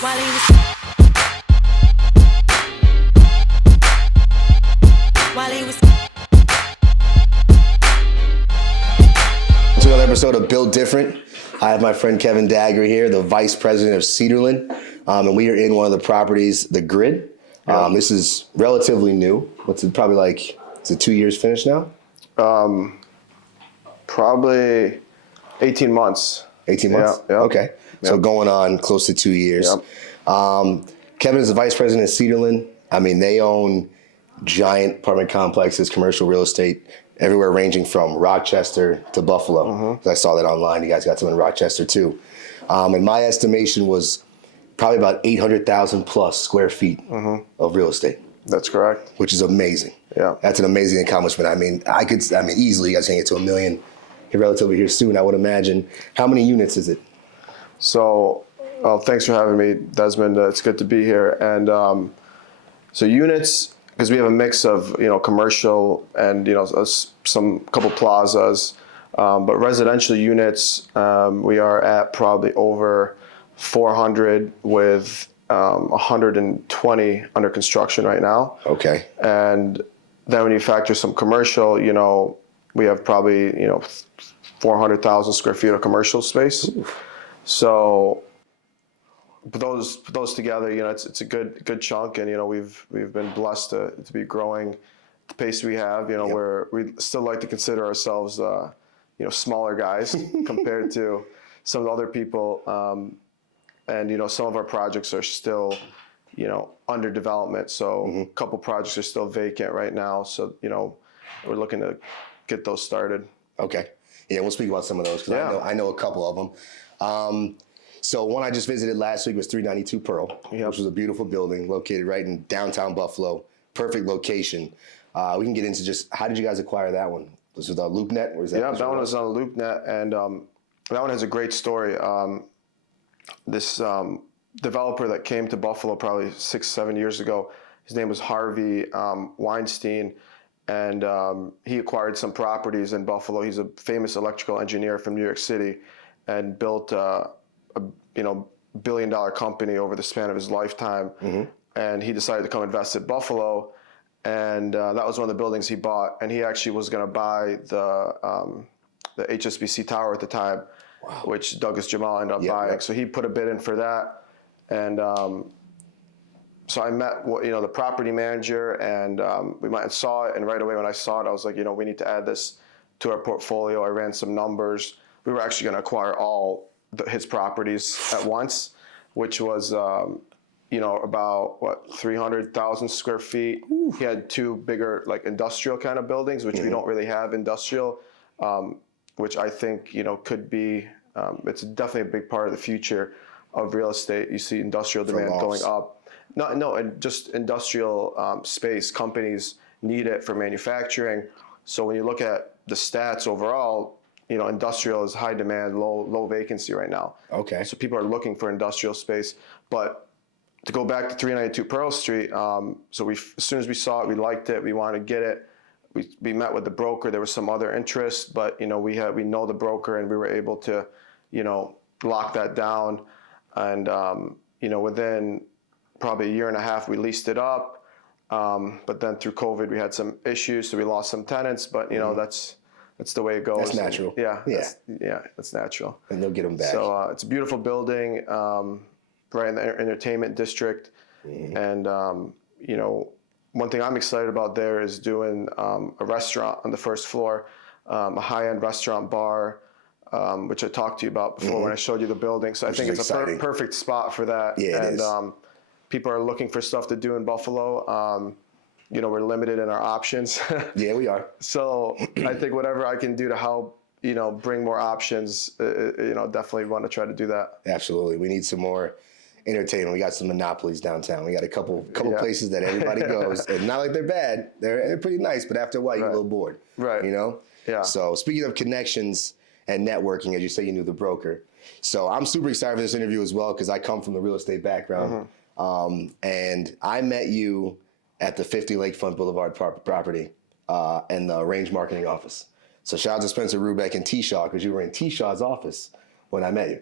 while he was to another episode of Built Different. I have my friend Kevin Dagher here, the Vice President of Cedarland, and we are in one of the properties, the Grid. This is relatively new. What's it, probably like, is it 2 years finished now? Probably 18 months. 18 months? Yeah. Okay. So going on close to 2 years. Kevin is the Vice President of Cedarland. I mean, they own giant apartment complexes, commercial real estate, everywhere ranging from Rochester to Buffalo. I saw that online. You guys got some in Rochester too. And my estimation was probably about 800,000 plus square feet of real estate. That's correct. Which is amazing. Yeah. That's an amazing accomplishment. I mean, easily you guys can get to 1 million relatively here soon, I would imagine. How many units is it? So, thanks for having me, Desmond. It's good to be here. And so units, because we have a mix of, commercial and, some couple plazas, but residential units, we are at probably over 400 with 120 under construction right now. Okay. And then when you factor some commercial, we have probably, 400,000 square feet of commercial space. Ooh. So put those together, it's a good chunk, and we've been blessed to be growing at the pace we have. Where we still like to consider ourselves, smaller guys compared to some of the other people, and some of our projects are still, under development. So a couple projects are still vacant right now. So we're looking to get those started. Okay, yeah, we'll speak about some of those because I know a couple of them. So one I just visited last week was 392 Pearl, which was a beautiful building located right in downtown Buffalo. Perfect location. We can get into just how did you guys acquire that one? Was it a LoopNet? Or is that that one was on a LoopNet, and that one has a great story. This developer that came to Buffalo probably 6-7 years ago, his name was Harvey Weinstein, and he acquired some properties in Buffalo. He's a famous electrical engineer from New York City, and built a billion-dollar company over the span of his lifetime. And he decided to come invest at Buffalo, and that was one of the buildings he bought. And he actually was going to buy the HSBC Tower at the time, which Douglas Jamal ended up buying. Yep. So he put a bid in for that, and so I met the property manager, and we went and saw it. And right away when I saw it, I was like, we need to add this to our portfolio. I ran some numbers. We were actually going to acquire all his properties at once, which was, about 300,000 square feet. Ooh. He had two bigger, like industrial kind of buildings, which we don't really have industrial, which I think, could be, it's definitely a big part of the future of real estate. You see industrial demand going up. And just industrial space, companies need it for manufacturing. So when you look at the stats overall, industrial is high demand, low vacancy right now. Okay. So people are looking for industrial space. But to go back to 392 Pearl Street, so as soon as we saw it, we liked it, we wanted to get it. We met with the broker. There was some other interest, but we know the broker, and we were able to, lock that down. And within probably a year and a half, we leased it up. But then through COVID, we had some issues, so we lost some tenants. But that's the way it goes. That's natural. That's natural. And they'll get them back. So it's a beautiful building, right in the entertainment district. And one thing I'm excited about there is doing a restaurant on the first floor, a high-end restaurant bar, which I talked to you about before when I showed you the building. So I think it's a perfect spot for that. Yeah, it is. People are looking for stuff to do in Buffalo. We're limited in our options. Yeah, we are. So I think whatever I can do to help, bring more options, definitely want to try to do that. Absolutely. We need some more entertainment. We got some monopolies downtown. We got a couple places that everybody goes, and not like they're bad. They're pretty nice, but after a while, you get a little bored. Right. Yeah. So speaking of connections and networking, as you say, you knew the broker. So I'm super excited for this interview as well, because I come from the real estate background. And I met you at the 50 Lakefront Boulevard property in the range marketing office. So shout out to Spencer Rubeck and T-Shaw, because you were in T-Shaw's office when I met you.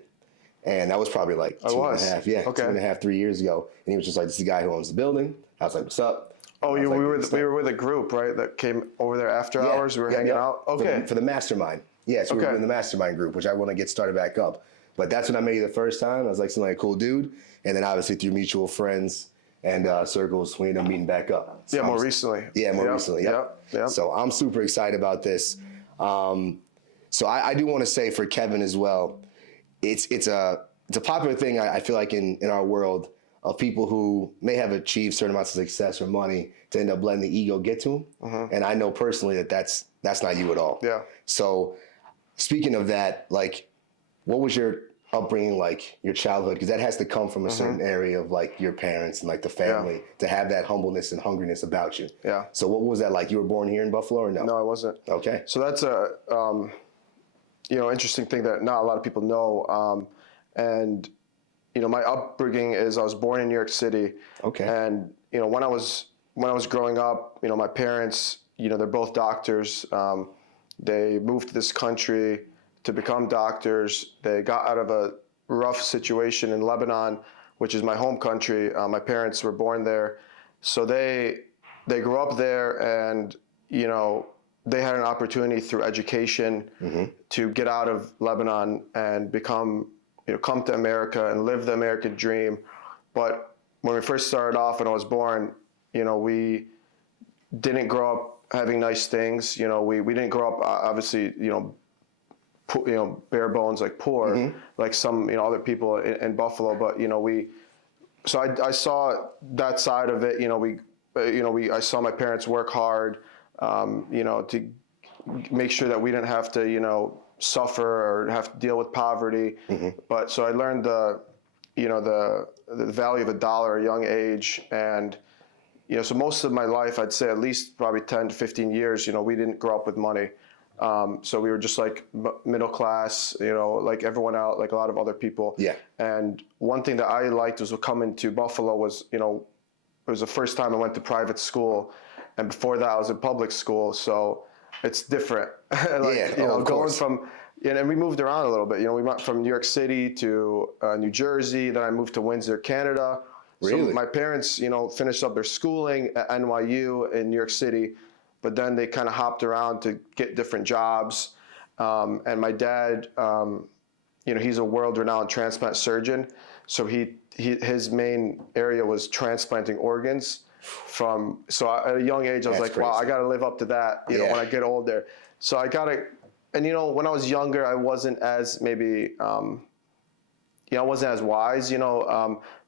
And that was probably like two and a half, 2.5, 3 years ago. And he was just like, "This is the guy who owns the building." I was like, "What's up?" Oh, we were with a group, right? That came over there after hours. We were hanging out. Okay. For the mastermind. Yes, we were in the mastermind group, which I want to get started back up. But that's when I met you the first time. I was like, "Seemed like a cool dude." And then obviously through mutual friends and circles, we ended up meeting back up. So more recently. Yeah, more recently. Yep. So I'm super excited about this. So I do want to say for Kevin as well, it's a popular thing. I feel like in our world of people who may have achieved certain amounts of success or money to end up letting the ego get to them. And I know personally that's not you at all. Yeah. So speaking of that, like, what was your upbringing like, your childhood? Because that has to come from a certain area of like your parents and like the family to have that humbleness and hungriness about you. Yeah. So what was that like? You were born here in Buffalo or no? No, I wasn't. Okay. So that's a interesting thing that not a lot of people know. And my upbringing is I was born in New York City. Okay. And when I was growing up, my parents, they're both doctors. They moved to this country to become doctors. They got out of a rough situation in Lebanon, which is my home country. My parents were born there, so they grew up there, and they had an opportunity through education to get out of Lebanon and become, come to America and live the American dream. But when we first started off, when I was born, we didn't grow up having nice things. We didn't grow up, obviously, bare bones, like poor, like some, other people in Buffalo. But, so I saw that side of it. I saw my parents work hard, to make sure that we didn't have to, suffer or have to deal with poverty. But so I learned the value of a dollar at a young age. And, so most of my life, I'd say at least probably 10 to 15 years, we didn't grow up with money. So we were just like middle class, like everyone else, like a lot of other people. Yeah. And one thing that I liked was coming to Buffalo was, it was the first time I went to private school. And before that I was in public school. So it's different. Going from, and we moved around a little bit. We went from New York City to New Jersey. Then I moved to Windsor, Canada. Really? So my parents, finished up their schooling at NYU in New York City, but then they kind of hopped around to get different jobs. And my dad, he's a world-renowned transplant surgeon. So his main area was transplanting organs. So at a young age, I was like, crazy. Wow, I got to live up to that, when I get older. So I got to, and when I was younger, I wasn't as maybe, I wasn't as wise,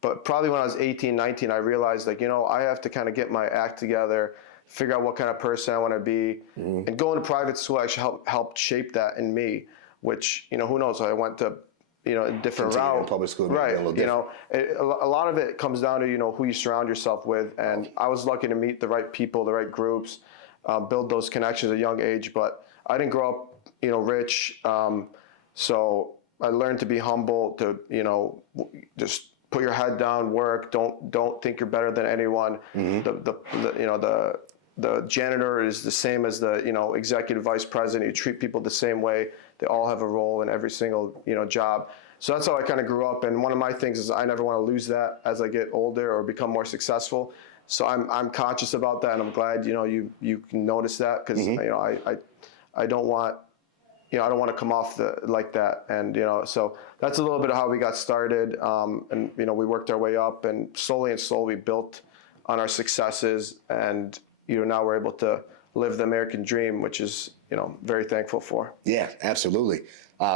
but probably when I was 18, 19, I realized like, I have to kind of get my act together, figure out what kind of person I want to be, and going to private school actually helped shape that in me, which, who knows, I went to, a different route. Public school, right. A lot of it comes down to, who you surround yourself with. And I was lucky to meet the right people, the right groups, build those connections at a young age, but I didn't grow up, rich. So I learned to be humble, to, just put your head down, work. Don't think you're better than anyone. The janitor is the same as the, executive vice president. You treat people the same way. They all have a role in every single, job. So that's how I kind of grew up. And one of my things is I never want to lose that as I get older or become more successful. So I'm conscious about that, and I'm glad, you can notice that, because, I don't want, I don't want to come off like that. And, so that's a little bit of how we got started. And, we worked our way up, and slowly we built on our successes. And, now we're able to live the American dream, which is, very thankful for. Yeah, absolutely.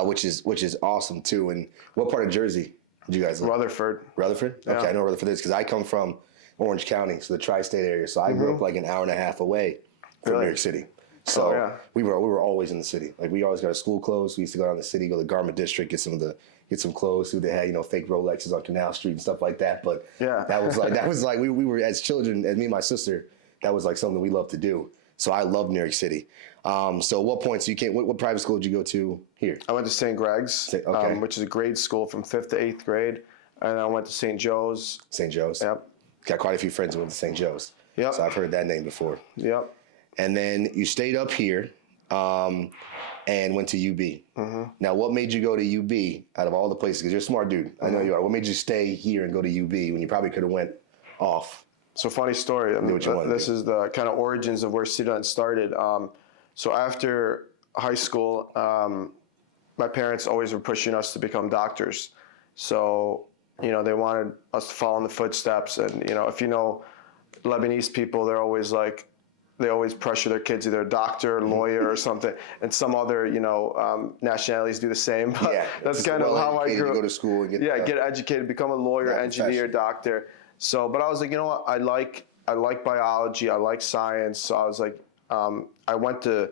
Which is awesome too. And what part of Jersey do you guys live? Rutherford. Rutherford? Okay, yeah. I know Rutherford is because I come from Orange County, so the tri-state area. So I grew up like an hour and a half away from New York City. So we were always in the city. Like we always got our school clothes. We used to go down to the city, go to the Garment District, get some clothes. They had fake Rolexes on Canal Street and stuff like that. But that was like we were, as children, as me and my sister, that was like something we loved to do. So I love New York City. So what points what private school did you go to here? I went to St. Greg's, which is a grade school from 5th to 8th grade. And I went to St. Joe's. St. Joe's? Yep. Got quite a few friends who went to St. Joe's. Yep. So I've heard that name before. Yep. And then you stayed up here, and and went to UB. Now, what made you go to UB out of all the places? Because you're a smart dude. I know you are. What made you stay here and go to UB when you probably could have went off? So funny story. I mean, this is the kind of origins of where Cedarland started. So after high school, my parents always were pushing us to become doctors. So, you know, they wanted us to follow in the footsteps. And, you know, if you know Lebanese people, they're always like, they always pressure their kids, either a doctor, lawyer, or something. And some other, you know, nationalities do the same. But Yeah, that's kind of how I grew up. Go to school and get educated, become a lawyer, engineer, doctor. So, but I was like, you know what? I like biology. I like science. So I was like, I went to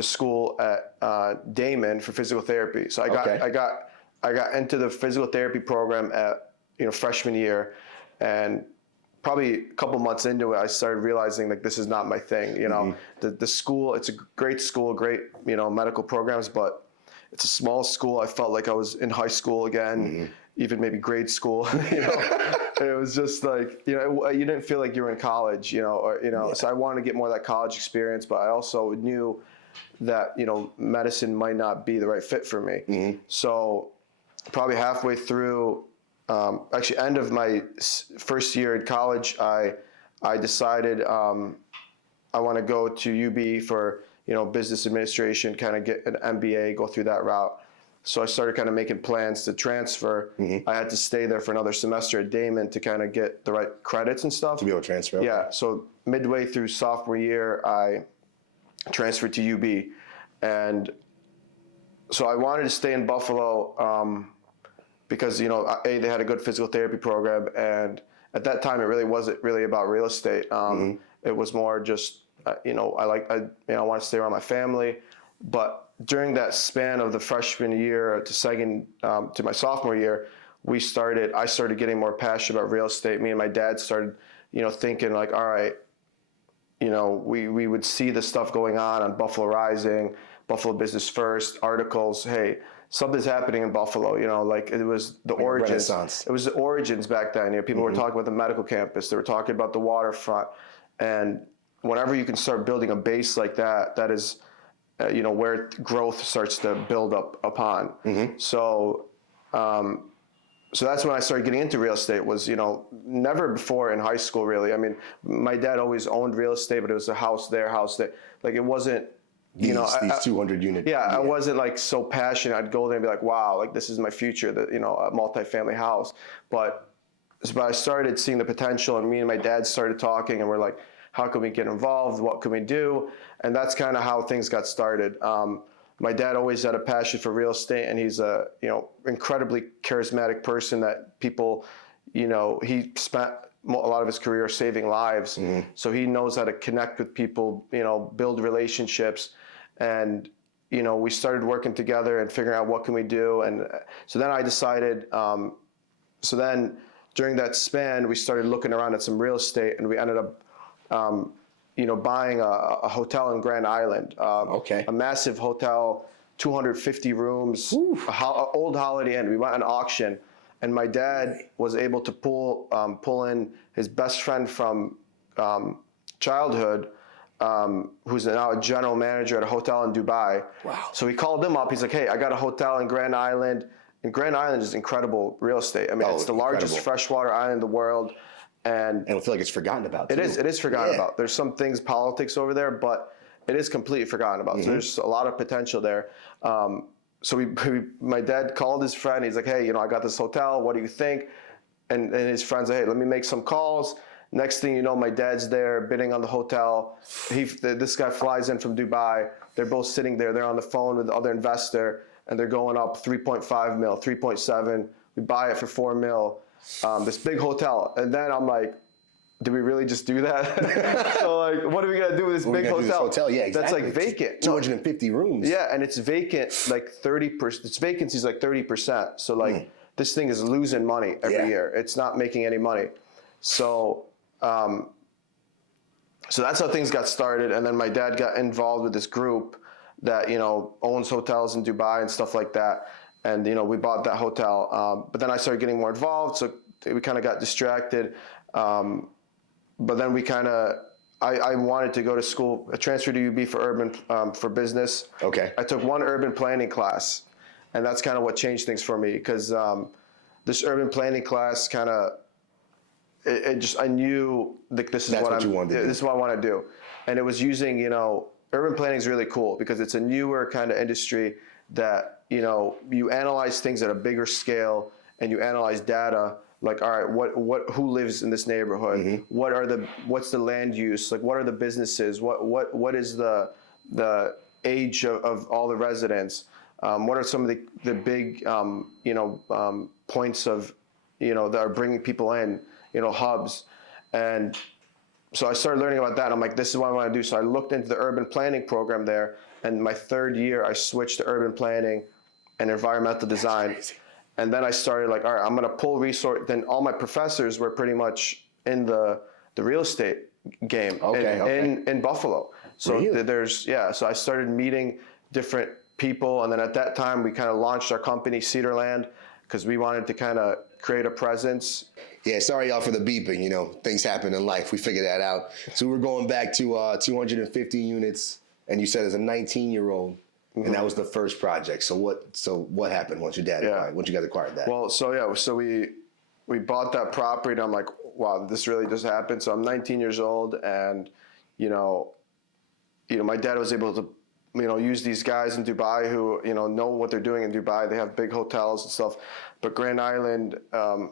school at Damon for physical therapy. So I got into the physical therapy program at, you know, freshman year, and probably a couple months into it, I started realizing like this is not my thing. You know, the school, it's a great school, great, you know, medical programs, but it's a small school. I felt like I was in high school again, even maybe grade school. You know, and it was just like, you know, you didn't feel like you were in college. You know, or, you know. So I wanted to get more of that college experience, but I also knew that, you know, medicine might not be the right fit for me. So probably halfway through, actually end of my first year in college, I decided I want to go to UB for, you know, business administration, kind of get an MBA, go through that route. So I started kind of making plans to transfer. I had to stay there for another semester at Damon to kind of get the right credits and stuff. To be able to transfer? Okay. Yeah, so midway through sophomore year, I transferred to UB. And so I wanted to stay in Buffalo because, you know, they had a good physical therapy program. And at that time, it really wasn't really about real estate. It was more just, you know, I want to stay around my family. But during that span of the freshman year to my sophomore year, I started getting more passionate about real estate. Me and my dad started, you know, thinking like, all right, you know, we would see the stuff going on Buffalo Rising, Buffalo Business First, articles. Hey, something's happening in Buffalo. You know, like it was the origins. Renaissance. It was the origins back then. You know, people were talking about the medical campus. They were talking about the waterfront. And whenever you can start building a base like that, that is, you know, where growth starts to build up upon. So, so that's when I started getting into real estate. Was, you know, never before in high school really. I mean, my dad always owned real estate, but it was a house there, like it wasn't. These 200 units. Yeah, I wasn't like so passionate. I'd go there and be like, wow, like this is my future. That, you know, a multifamily house. But I started seeing the potential, and me and my dad started talking, and we're like, how can we get involved? What can we do? And that's kind of how things got started. My dad always had a passion for real estate, and he's a, you know, incredibly charismatic person that people, you know, he spent a lot of his career saving lives. So he knows how to connect with people, you know, build relationships. And, you know, we started working together and figuring out what can we do. And so then I decided, so then during that span, we started looking around at some real estate, and we ended up, you know, buying a hotel in Grand Island, a massive hotel, 250 rooms, old Holiday Inn. We went on auction, and my dad was able to pull in his best friend from childhood, who's now a general manager at a hotel in Dubai. Wow. So he called him up. He's like, hey, I got a hotel in Grand Island. And Grand Island is incredible real estate. I mean, it's the largest freshwater island in the world. And I feel like it's forgotten about, too. It is forgotten about. There's some things, politics over there, but it is completely forgotten about. So there's a lot of potential there. So my dad called his friend. He's like, hey, you know, I got this hotel. What do you think? And his friend's like, hey, let me make some calls. Next thing you know, my dad's there bidding on the hotel. This guy flies in from Dubai. They're both sitting there. They're on the phone with the other investor, and they're going up 3.5 mil, 3.7. We buy it for 4 mil. This big hotel. And then I'm like, did we really just do that? So like, what are we gonna do with this big hotel? Yeah, exactly. That's like vacant. 250 rooms. Yeah, and it's vacant like 30%. Its vacancy is like 30%. So like this thing is losing money every year. It's not making any money. So so that's how things got started. And then my dad got involved with this group that, you know, owns hotels in Dubai and stuff like that. And, you know, we bought that hotel. But then I started getting more involved. So we kind of got distracted. But then I wanted to go to school. I transferred to UB for urban for business. Okay. I took one urban planning class, and that's kind of what changed things for me because this urban planning class kind of it just I knew like this is That's what you wanted to do. This is what I want to do, and it was using urban planning is really cool because it's a newer kind of industry that you analyze things at a bigger scale and you analyze data. Like, all right, who lives in this neighborhood? Mm-hmm. What's the land use? Like, what are the businesses? What is the age of all the residents? What are some of the big points of that are bringing people in? Hubs, and so I started learning about that. And I'm like, this is what I want to do. So I looked into the urban planning program there, and my third year I switched to urban planning and environmental design. That's crazy. And then I started like, all right, I'm going to pull resource. Then all my professors were pretty much in the real estate game in Buffalo. So really? So I started meeting different people. And then at that time, we kind of launched our company, Cedarland, because we wanted to kind of create a presence. Yeah, sorry y'all for the beeping. Things happen in life. We figured that out. So we're going back to 250 units, and you said as a 19-year-old. And that was the first project. So what happened once your dad once you guys acquired that? Well, so we bought that property, and I'm like, wow, this really just happened. So I'm 19 years old, and my dad was able to use these guys in Dubai who know what they're doing in Dubai. They have big hotels and stuff, but Grand Island,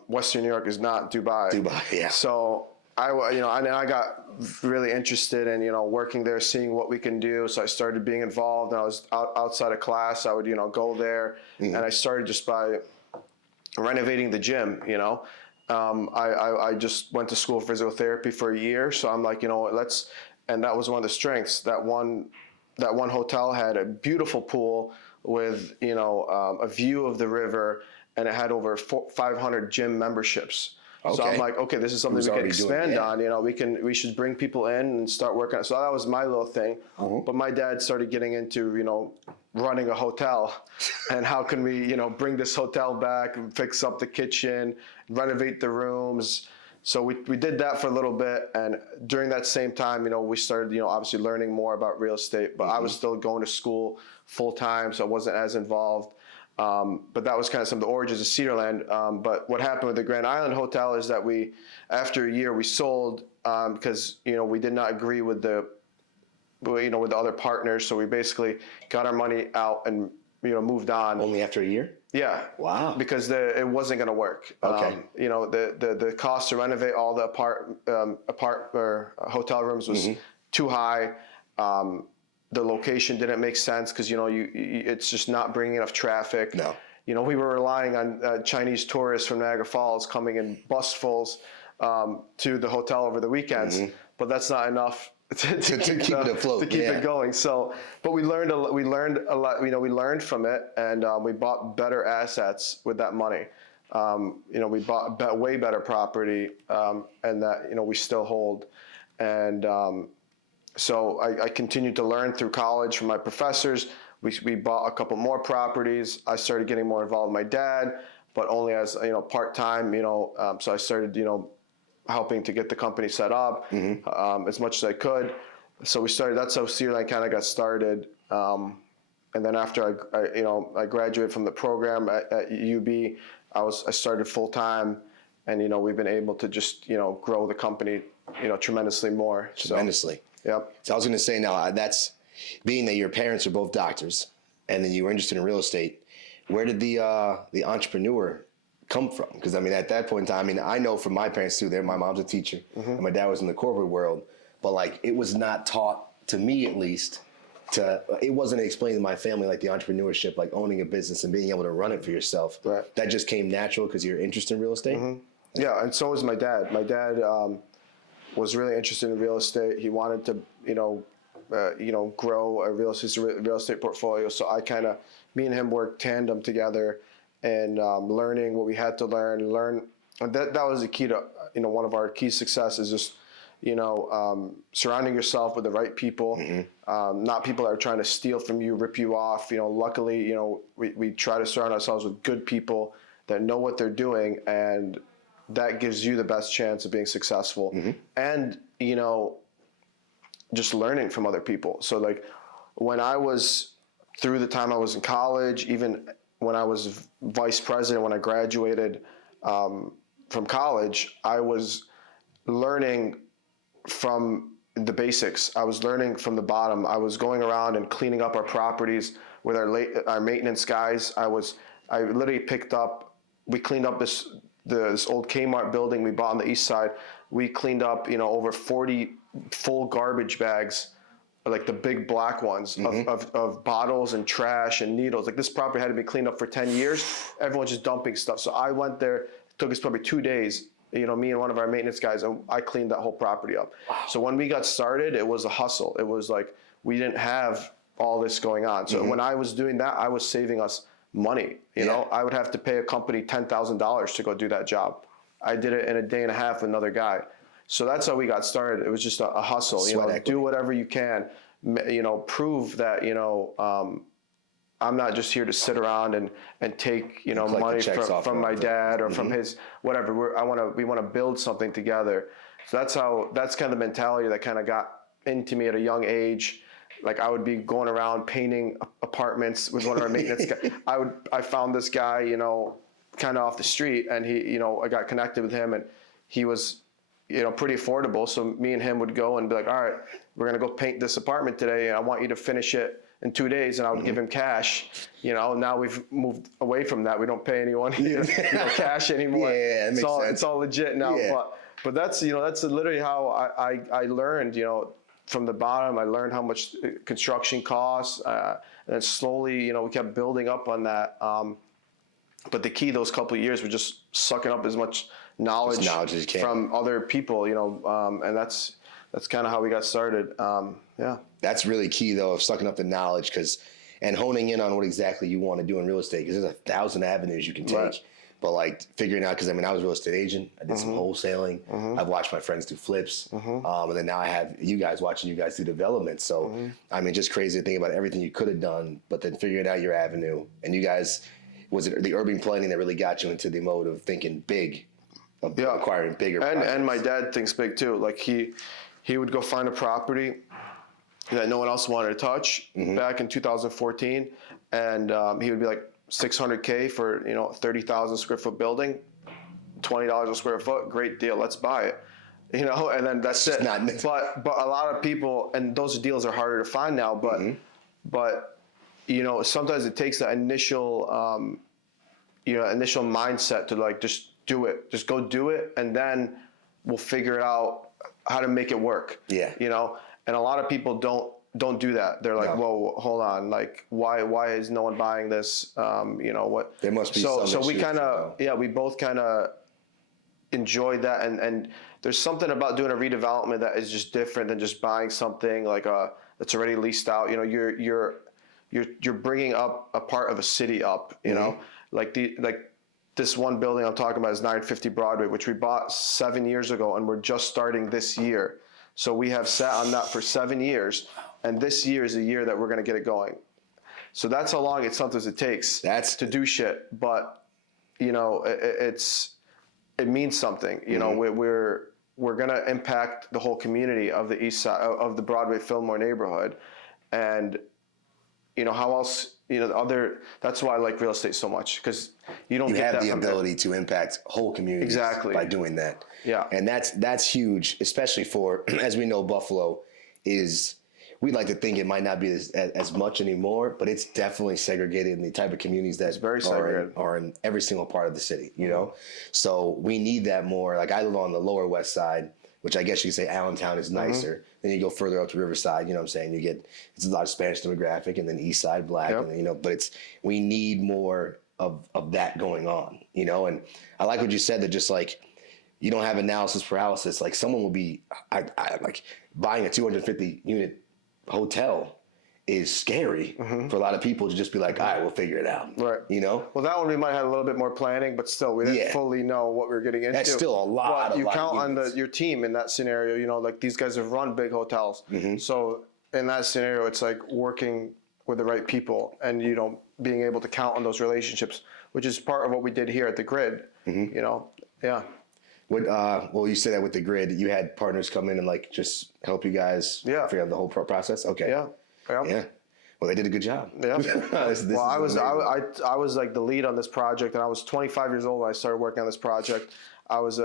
Western New York is not Dubai. Yeah. So I got really interested in, working there, seeing what we can do. So I started being involved, and I was outside of class. I would, go there, and I started just by renovating the gym. I just went to school for physical therapy for a year. So I'm like, and that was one of the strengths. That one hotel had a beautiful pool with, a view of the river, and it had over 500 gym memberships. Okay. So I'm like, okay, this is something we can expand on. We should bring people in and start working on it. So that was my little thing. But my dad started getting into, running a hotel, and how can we, bring this hotel back and fix up the kitchen, renovate the rooms. So we did that for a little bit, and during that same time, we started, obviously learning more about real estate. But I was still going to school full time, so I wasn't as involved. But that was kind of some of the origins of Cedarland. But what happened with the Grand Island Hotel is that after a year, we sold because we did not agree with the other partners. So we basically got our money out and moved on. Only after a year? Yeah. Wow. Because it wasn't going to work. Okay. The cost to renovate all the hotel rooms was too high. The location didn't make sense because it's just not bringing enough traffic. No. We were relying on Chinese tourists from Niagara Falls coming in busfuls to the hotel over the weekends, but that's not enough to keep it afloat, to keep it going. So, but we learned a lot. We learned from it, and we bought better assets with that money. We bought way better property, and that we still hold, and. So I continued to learn through college from my professors. We bought a couple more properties. I started getting more involved with my dad, but only as part-time. So I started helping to get the company set up as much as I could. So we started. That's how Cedarland kind of got started. And then after I graduated from the program at UB, I started full-time, and we've been able to just grow the company tremendously more. Tremendously. Yep. So I was going to say now, that's being that your parents are both doctors, and then you were interested in real estate. Where did the entrepreneur come from? Because at that point in time, I know from my parents too. My mom's a teacher, and my dad was in the corporate world, but it was not taught to me, at least. It wasn't explained to my family the entrepreneurship, owning a business and being able to run it for yourself. Right. That just came natural because you're interested in real estate. Yeah, and so was my dad. My dad. Was really interested in real estate. He wanted to, grow a real estate portfolio. So me and him worked tandem together, and learning what we had to learn. And that was the key to, one of our key successes is just, surrounding yourself with the right people, not people that are trying to steal from you, rip you off. Luckily, we try to surround ourselves with good people that know what they're doing, and that gives you the best chance of being successful. And, just learning from other people. So like when I was through the time I was in college, even when I was vice president, when I graduated from college, I was learning from the basics. I was learning from the bottom. I was going around and cleaning up our properties with our maintenance guys. I literally we cleaned up this old Kmart building we bought on the east side. We cleaned up, over 40 full garbage bags, like the big black ones of bottles and trash and needles. Like this property had to be cleaned up for 10 years. Everyone's just dumping stuff. So I went there, it took us probably 2 days, me and one of our maintenance guys, and I cleaned that whole property up. Wow. So when we got started, it was a hustle. It was like, we didn't have all this going on. So when I was doing that, I was saving us money. You know, I would have to pay a company $10,000 to go do that job. I did it in a day and a half with another guy. So that's how we got started. It was just a hustle, do whatever you can, prove that, I'm not just here to sit around and take, money from my dad or from his, whatever. We want to build something together. So that's kind of the mentality that kind of got into me at a young age. Like I would be going around painting apartments with one of our maintenance guys. I found this guy, kind of off the street, and he, I got connected with him, and he was, pretty affordable. So me and him would go and be like, all right, we're going to go paint this apartment today, and I want you to finish it in 2 days. And I would give him cash. Now we've moved away from that. We don't pay anyone cash anymore. Yeah, that makes sense. It's all legit now. Yeah. But that's, that's literally how I learned, from the bottom. I learned how much construction costs, and then slowly, we kept building up on that. But the key those couple of years were just sucking up as much knowledge as you can from other people, and that's kind of how we got started. That's really key though, of sucking up the knowledge and honing in on what exactly you want to do in real estate, because there's 1,000 avenues you can take. Right. But like figuring out, because I was a real estate agent. I did some wholesaling. I've watched my friends do flips. And then now I have watching you guys do development. So, just crazy to think about everything you could have done, but then figuring out your avenue. And you guys, was it the urban planning that really got you into the mode of thinking big, of acquiring bigger projects? And my dad thinks big too. Like he would go find a property that no one else wanted to touch back in 2014. And he would be like, $600K for 30,000 square foot building, $20 a square foot, great deal, let's buy it, and then that's it. But a lot of people, and those deals are harder to find now, but sometimes it takes that initial initial mindset to like just do it, just go do it, and then we'll figure out how to make it work. And a lot of people don't do that. They're like, whoa, hold on. Like, why is no one buying this? What? There must be so we kind of, we both kind of enjoyed that. And there's something about doing a redevelopment that is just different than just buying something like that's already leased out. You're bringing up a part of a city up, like this one building I'm talking about is 950 Broadway, which we bought 7 years ago, and we're just starting this year. So we have sat on that for 7 years. And this year is the year that we're going to get it going. So that's how long sometimes it takes to do shit. But, it means something. We're going to impact the whole community of the east side of the Broadway Fillmore neighborhood. And, how else, that's why I like real estate so much, because you don't get that. You have the ability to impact whole communities by doing that. Yeah. And that's huge, especially for, as we know, Buffalo is, we'd like to think it might not be as much anymore, but it's definitely segregated in the type of communities that are in every single part of the city, So we need that more. Like I live on the lower west side, which I guess you could say Allentown is nicer. Then you go further up to Riverside, you know what I'm saying? It's a lot of Spanish demographic, and then east side black, and but we need more of that going on, and I like what you said, that just like, you don't have analysis paralysis. Like someone will be, I like buying a 250 unit hotel is scary for a lot of people to just be like, all right, we'll figure it out. Right. Well, that one we might have a little bit more planning, but still we didn't fully know what we were getting into. That's still a lot. But you count on your team in that scenario, like these guys have run big hotels. So in that scenario, it's like working with the right people and, being able to count on those relationships, which is part of what we did here at the Grid, Yeah. Well, you said that with the grid, you had partners come in and like just help you guys figure out the whole process. Okay. Yeah. Well, they did a good job. Yeah. I was like the lead on this project, and I was 25 years old when I started working on this project. I was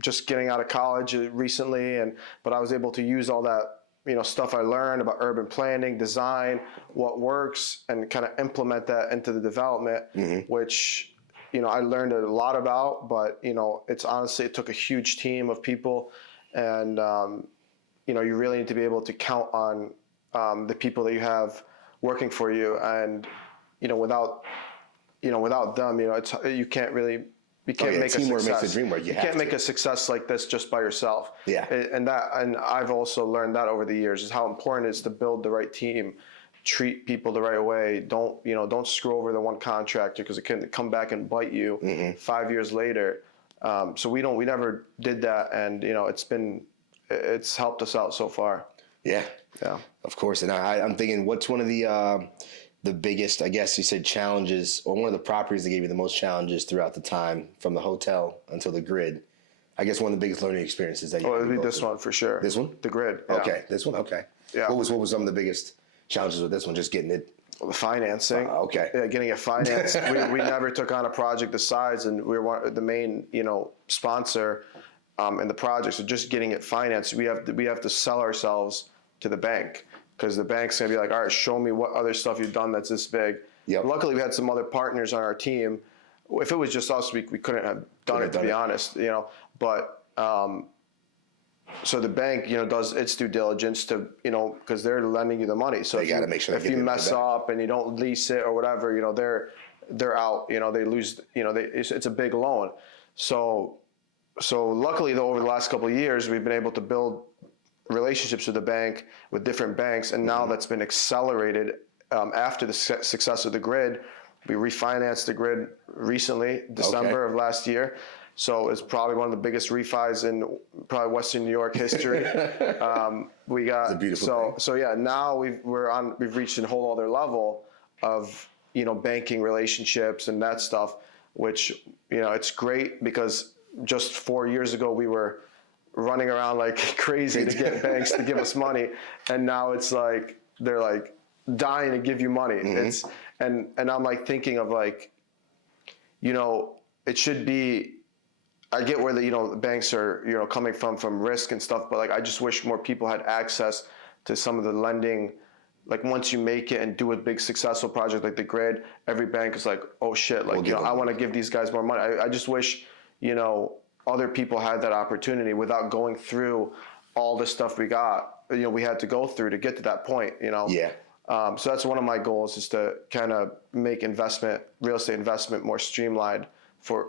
just getting out of college recently, but I was able to use all that stuff I learned about urban planning, design, what works, and kind of implement that into the development, which I learned a lot about. But it's honestly, it took a huge team of people, and you really need to be able to count on the people that you have working for you, and without them, you can't really. You can't make teamwork a success. Makes the dream work. You can't make a success like this just by yourself. Yeah. And I've also learned that over the years is how important it is to build the right team, treat people the right way. Don't screw over the one contractor because it can come back and bite you 5 years later. So we never did that, and it's helped us out so far. Yeah. Yeah. Of course. And I'm thinking, what's one of the biggest, I guess you said, challenges, or one of the properties that gave you the most challenges throughout the time from the hotel until the grid? I guess one of the biggest learning experiences that you it'd be this one for sure. This one? The grid. Yeah. Okay. This one? Okay. Yeah. What was some of the biggest challenges with this one? Just getting it? The financing. Okay. Yeah, getting it financed. we never took on a project this size, and we were the main, sponsor in the project. So just getting it financed, we have to sell ourselves to the bank. Because the bank's gonna be like, all right, show me what other stuff you've done that's this big. Yep. Luckily, we had some other partners on our team. If it was just us, we couldn't have done it, to be honest. But so the bank, does its due diligence to, because they're lending you the money. So they got to make sure if you mess up and you don't lease it or whatever, they're out. They lose. It's a big loan. So luckily, though, over the last couple of years, we've been able to build relationships with the bank, with different banks, and now that's been accelerated after the success of the grid. We refinanced the grid recently, December of last year. So it's probably one of the biggest refis in probably Western New York history. We got it's a beautiful thing. So yeah. Now we've reached a whole other level of banking relationships and that stuff, which it's great because just 4 years ago we were running around like crazy to get banks to give us money, and now it's like they're like dying to give you money. It's and I'm like thinking of like, it should be. I get where the banks are coming from risk and stuff, but like I just wish more people had access to some of the lending. Like once you make it and do a big successful project like the grid, every bank is like, oh shit, like I want to give these guys more money. I just wish other people had that opportunity without going through all the stuff we got. We had to go through to get to that point. Yeah. So that's one of my goals is to kind of make real estate investment more streamlined for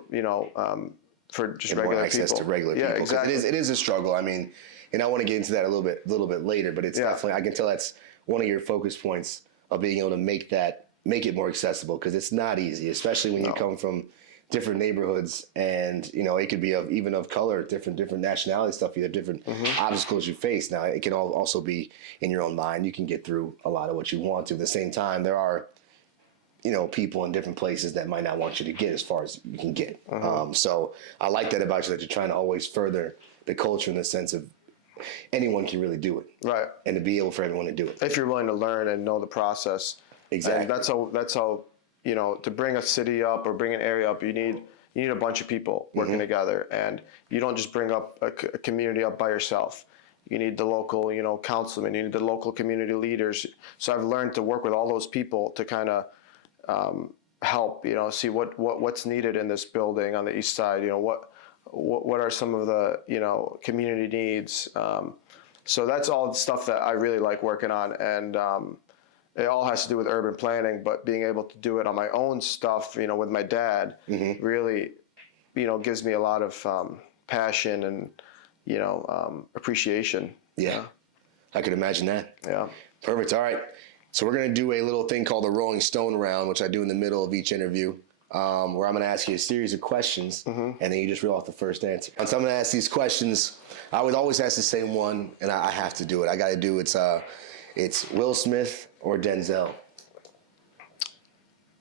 just regular more access people. To regular people. Exactly. It is a struggle. I mean, and I want to get into that a little bit later, but it's definitely, I can tell that's one of your focus points of being able to make it more accessible, because it's not easy, especially when you come from different neighborhoods, and it could be of color, different nationality stuff. You have different obstacles you face. Now it can also be in your own mind. You can get through a lot of what you want to. At the same time, there are people in different places that might not want you to get as far as you can get. So I like that about you, that you're trying to always further the culture in the sense of anyone can really do it, right? And to be able for everyone to do it if you're willing to learn and know the process. Exactly. And that's how to bring a city up or bring an area up, you need a bunch of people working together, and you don't just bring up a community up by yourself. You need the local, councilmen, you need the local community leaders. So I've learned to work with all those people to kind of help, see what's needed in this building on the east side. What are some of the community needs. So that's all the stuff that I really like working on, and it all has to do with urban planning, but being able to do it on my own stuff, with my dad, really, gives me a lot of passion and, appreciation. Yeah. I could imagine that. Yeah. Perfect. All right. So we're going to do a little thing called the Rolling Stone round, which I do in the middle of each interview, where I'm going to ask you a series of questions, and then you just reel off the first answer. And so I'm going to ask these questions. I would always ask the same one, and I have to do it. I got to do it's Will Smith or Denzel?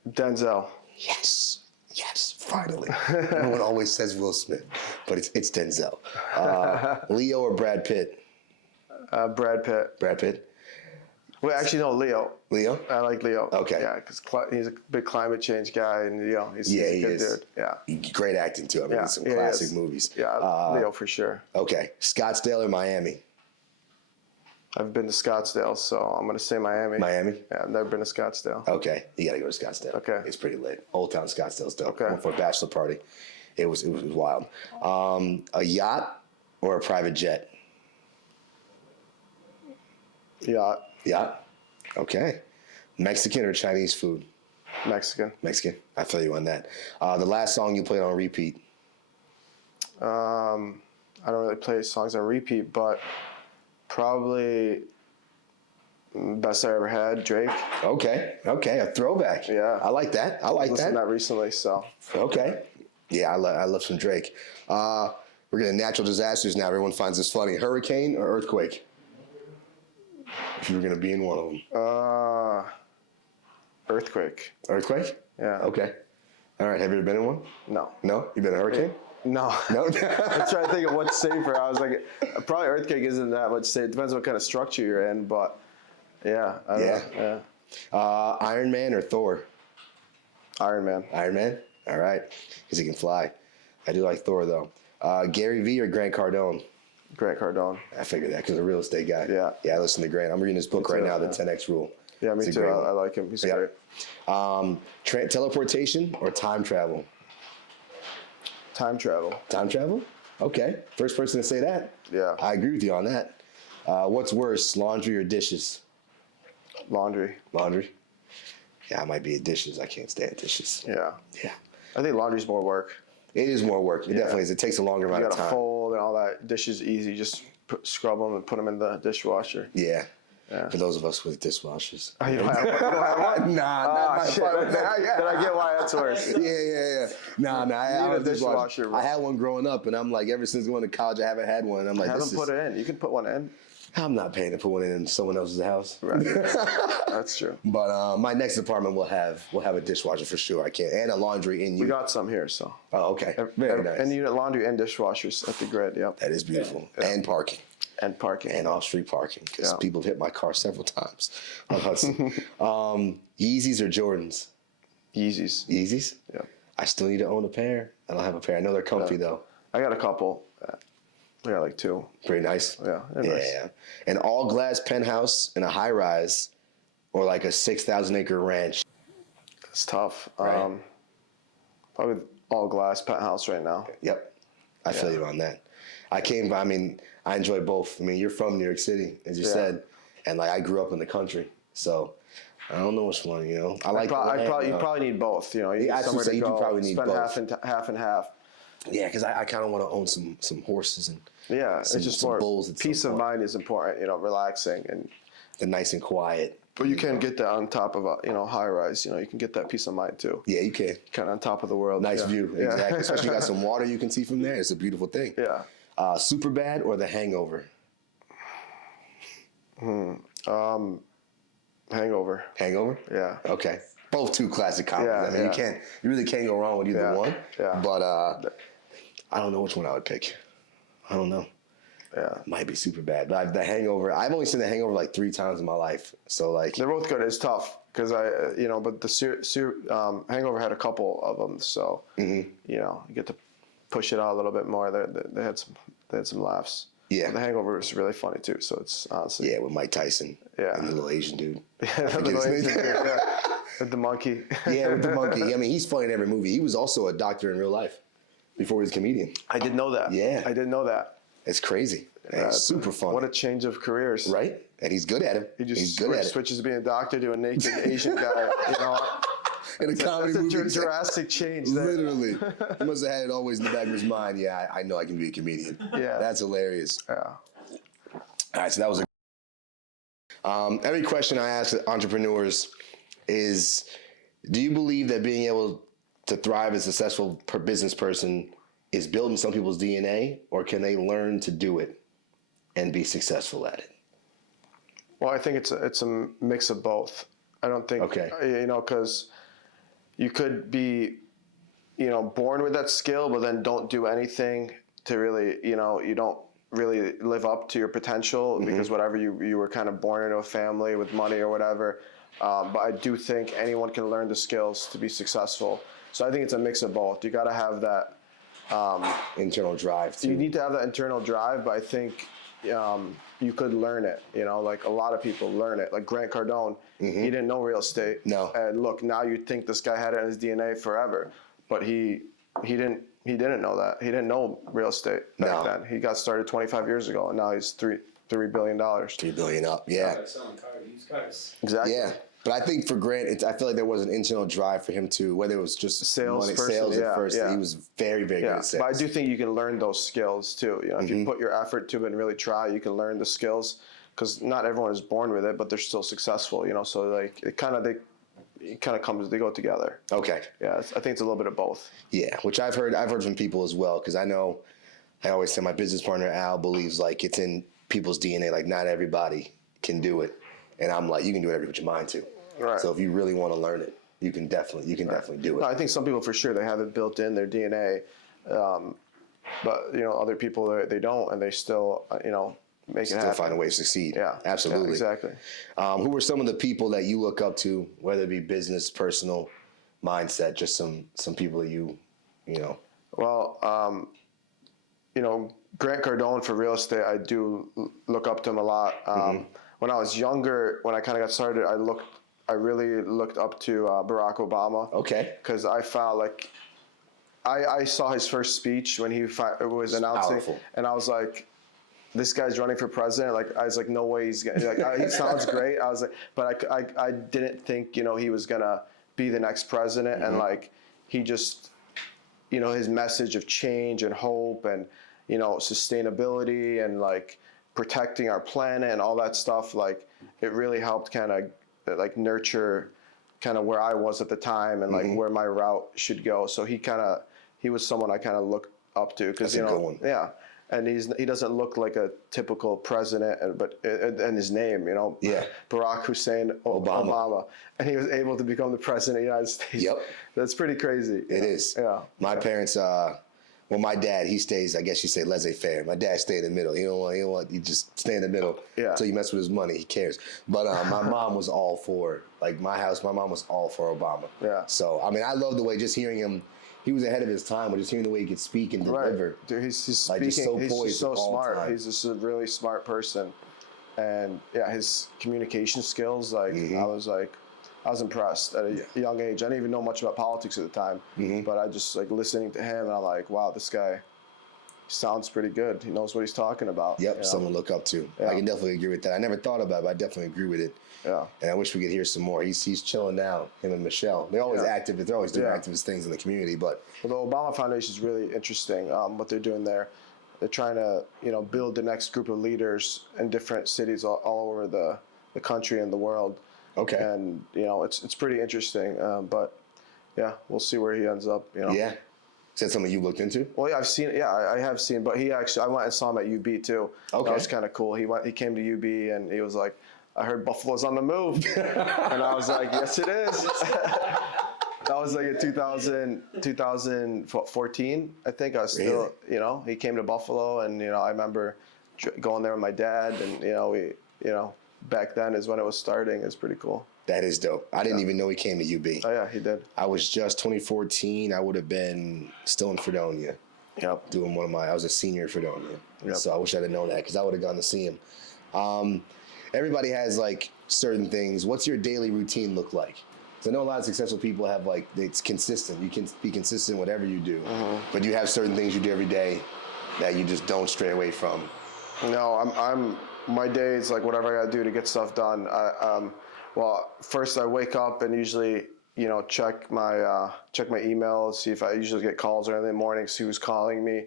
Denzel. Yes. Yes, finally. Everyone always says Will Smith, but it's Denzel. Leo or Brad Pitt? Brad Pitt. Brad Pitt. Well, actually, no, Leo. Leo? I like Leo. Okay. Yeah, because he's a big climate change guy, and he's Yeah, a he good is. dude. Yeah. Great acting too. I mean, some he classic is. movies. Yeah, Leo for sure. Okay, Scottsdale or Miami? I've been to Scottsdale, so I'm gonna say Miami. Miami? Yeah, I've never been to Scottsdale. Okay, you gotta go to Scottsdale. Okay. It's pretty lit. Old Town Scottsdale's dope. Okay. I went for a bachelor party. It was wild. A yacht or a private jet? Yacht. Yacht. Okay. Mexican or Chinese food? Mexican. Mexican. I feel you on that. The last song you played on repeat? I don't really play songs on repeat, but probably Best I Ever Had, Drake. Okay. A throwback. Yeah. I like that. Listened to that recently, so. Okay. Yeah, I love some Drake. We're getting natural disasters now. Everyone finds this funny. Hurricane or earthquake? If you were going to be in one of them. Earthquake. Earthquake? Yeah. Okay. All right. Have you ever been in one? No. No? You been in a hurricane? No. No? I'm trying to think of what's safer. I was like, probably earthquake isn't that much safe. It depends what kind of structure you're in, but yeah. I don't know. Yeah. Iron Man or Thor? Iron Man. Iron Man? All right. Because he can fly. I do like Thor, though. Garyvee or Grant Cardone? Grant Cardone. I figured that because I'm a real estate guy. Yeah. Yeah, I listen to Grant. I'm reading his book right now, The 10X Rule. Yeah, me too. I like him. He's great. Teleportation or time travel? Time travel. Time travel? Okay. First person to say that. Yeah. I agree with you on that. What's worse, laundry or dishes? Laundry. Laundry? Yeah, I might be at dishes. I can't stand dishes. Yeah. Yeah. I think laundry's more work. It is more work. It definitely is. It takes a longer amount of You time. gotta fold and all that. Dishes easy. Just scrub them and put them in the dishwasher. Yeah. Yeah. For those of us with dishwashers. Oh, you don't have one? Nah, not my shit. part. Then I get why that's worse. Yeah. Nah, I need have a a dishwasher. dishwasher, bro. I had one growing up, and I'm like, ever since going to college, I haven't had one. I'm like, Have them put it in. You can put one in. I'm not paying to put one in someone else's house. Right. That's true. But my next apartment will have a dishwasher for sure. I can't, and a laundry in We unit. got some here, so. Oh, okay. Very nice. And unit laundry and dishwashers at the grid. Yep. That is beautiful. Yeah. And parking. And parking. And off-street parking, because Yeah. people have hit my car several times on Hudson. Yeezys or Jordans? Yeezys. Yeezys? Yeah. I still need to own a pair. I don't have a pair. I know they're comfy, though. I got a couple. I got like 2. Pretty nice. Yeah, they're nice. Yeah. An all-glass penthouse in a high-rise or like a 6,000-acre ranch? It's tough. Right. Probably all glass penthouse right now. Yep. I feel you on that. I enjoy both. I mean, you're from New York City, as you said, and like I grew up in the country, so I don't know which one. You probably need both. You need I somewhere should say to you go. probably need spend both. half and half. Yeah, because I kind of want to own some horses and it's just more bulls. Peace of mind is important. Relaxing and nice and quiet. But you can get that on top of a high rise. You can get that peace of mind too. Yeah, you can. Kind of on top of the world. Nice view, exactly. Yeah. Especially you got some water you can see from there. It's a beautiful thing. Yeah. Superbad or The Hangover? Hangover. Hangover? Yeah. Okay. Both two classic comedies. Yeah, you really can't go wrong with either one. Yeah. But I don't know which one I would pick. I don't know. Yeah. Might be Superbad. But The Hangover, I've only seen The Hangover like 3 times in my life. So like they're both good. It's tough because but the Hangover had a couple of them, so you get to push it out a little bit more. They had some laughs. Yeah. The Hangover is really funny too. So it's honestly with Mike Tyson. Yeah. And the little Asian dude. The little Asian dude, with the monkey. Yeah, with the monkey. I mean, he's funny in every movie. He was also a doctor in real life before he was a comedian. I didn't know that. Yeah. I didn't know that. It's crazy. It's super funny. What a change of careers. Right? And he's good at it. He's good at it. Switches to being a doctor to a naked Asian guy. In a comedy movie. That's a drastic change. There. Literally. He must have had it always in the back of his mind. Yeah, I know I can be a comedian. Yeah. That's hilarious. Yeah. All right, so that was every question I ask entrepreneurs is, do you believe that being able to thrive as a successful business person is built in some people's DNA, or can they learn to do it and be successful at it? Well, I think it's a mix of both. I don't think, because you could be born with that skill, but then don't do anything to really, you don't really live up to your potential because whatever you were kind of born into a family with money or whatever. But I do think anyone can learn the skills to be successful. So I think it's a mix of both. You got to have that internal drive too. You need to have that internal drive, but I think you could learn it. Like a lot of people learn it. Like Grant Cardone, he didn't know real estate. No. And look, now you'd think this guy had it in his DNA forever, but he didn't know that. He didn't know real estate back then. He got started 25 years ago, and now he's $3 billion. $3 billion up, yeah. Selling cars, used cars. Exactly. Yeah. But I think for Grant, I feel like there was an internal drive for him to, whether it was just sales at first. He was very, very good at sales. But I do think you can learn those skills too. If you put your effort to it and really try, you can learn the skills. Because not everyone is born with it, but they're still successful. So like they go together. Okay. Yeah, I think it's a little bit of both. Yeah, which I've heard from people as well. Because I always say my business partner Al believes like it's in people's DNA. Like not everybody can do it. And I'm like, you can do whatever you put your mind to. Right. So if you really want to learn it, you can definitely do it. No, I think some people for sure they have it built in their DNA, but other people they don't, and they still make it happen. Still find a way to succeed. Yeah, absolutely, yeah, exactly. Who are some of the people that you look up to, whether it be business, personal, mindset, just some people that you know? Well, Grant Cardone for real estate, I do look up to him a lot. When I was younger, when I kind of got started, I really looked up to Barack Obama. Okay. Because I felt like I saw his first speech when he was announcing, powerful. And I was like, this guy's running for president. Like I was like, no way he's gonna. Like he sounds great. I was like, but I didn't think he was gonna be the next president. And like he just, his message of change and hope and sustainability and like protecting our planet and all that stuff, like it really helped kind of like nurture kind of where I was at the time and like where my route should go. So he was someone I kind of looked up to because yeah, and he doesn't look like a typical president, and his name, Barack Hussein Obama, and he was able to become the president of the United States. Yep, that's pretty crazy. It is. Yeah, my parents. Well, my dad, he stays, I guess you say, laissez-faire. My dad stay in the middle. You just stay in the middle until you mess with his money. He cares. But my mom was all for, like my house, my mom was all for Obama. Yeah. So, I mean, I love the way just hearing him, he was ahead of his time, but just hearing the way he could speak and deliver. Right. Dude, he's like, speaking, just so poised, he's so smart. Time. He's just a really smart person. And yeah, his communication skills, like I was impressed at a young age. I didn't even know much about politics at the time, but I just like listening to him, and I'm like, wow, this guy sounds pretty good. He knows what he's talking about. Yep, someone to look up to. Yeah. I can definitely agree with that. I never thought about it, but I definitely agree with it. Yeah. And I wish we could hear some more. He's chilling now, him and Michelle. They're always active. They're always doing activist things in the community. But the Obama Foundation is really interesting, what they're doing there. They're trying to, build the next group of leaders in different cities all over the country and the world. Okay. And, it's pretty interesting. But, yeah, we'll see where he ends up, Yeah. Is that something you looked into? Well, yeah, I've seen it. Yeah, I have seen. But I went and saw him at UB too. Okay. That was kind of cool. He came to UB and he was like, I heard Buffalo's on the move. And I was like, yes, it is. That was like in 2014, I think. I was still, he came to Buffalo, and, I remember going there with my dad, and, we, back then is when it was starting. It's pretty cool. That is dope. I didn't even know he came to UB. Oh, yeah, he did. I was just 2014. I would have been still in Fredonia. Yep. I was a senior in Fredonia. Yep. So I wish I'd have known that because I would have gone to see him. Everybody has like certain things. What's your daily routine look like? Because I know a lot of successful people have like, it's consistent. You can be consistent whatever you do. But you have certain things you do every day that you just don't stray away from. No, my day is like whatever I got to do to get stuff done. Well, first I wake up and usually, check my email, see if I usually get calls early in the morning, see who's calling me.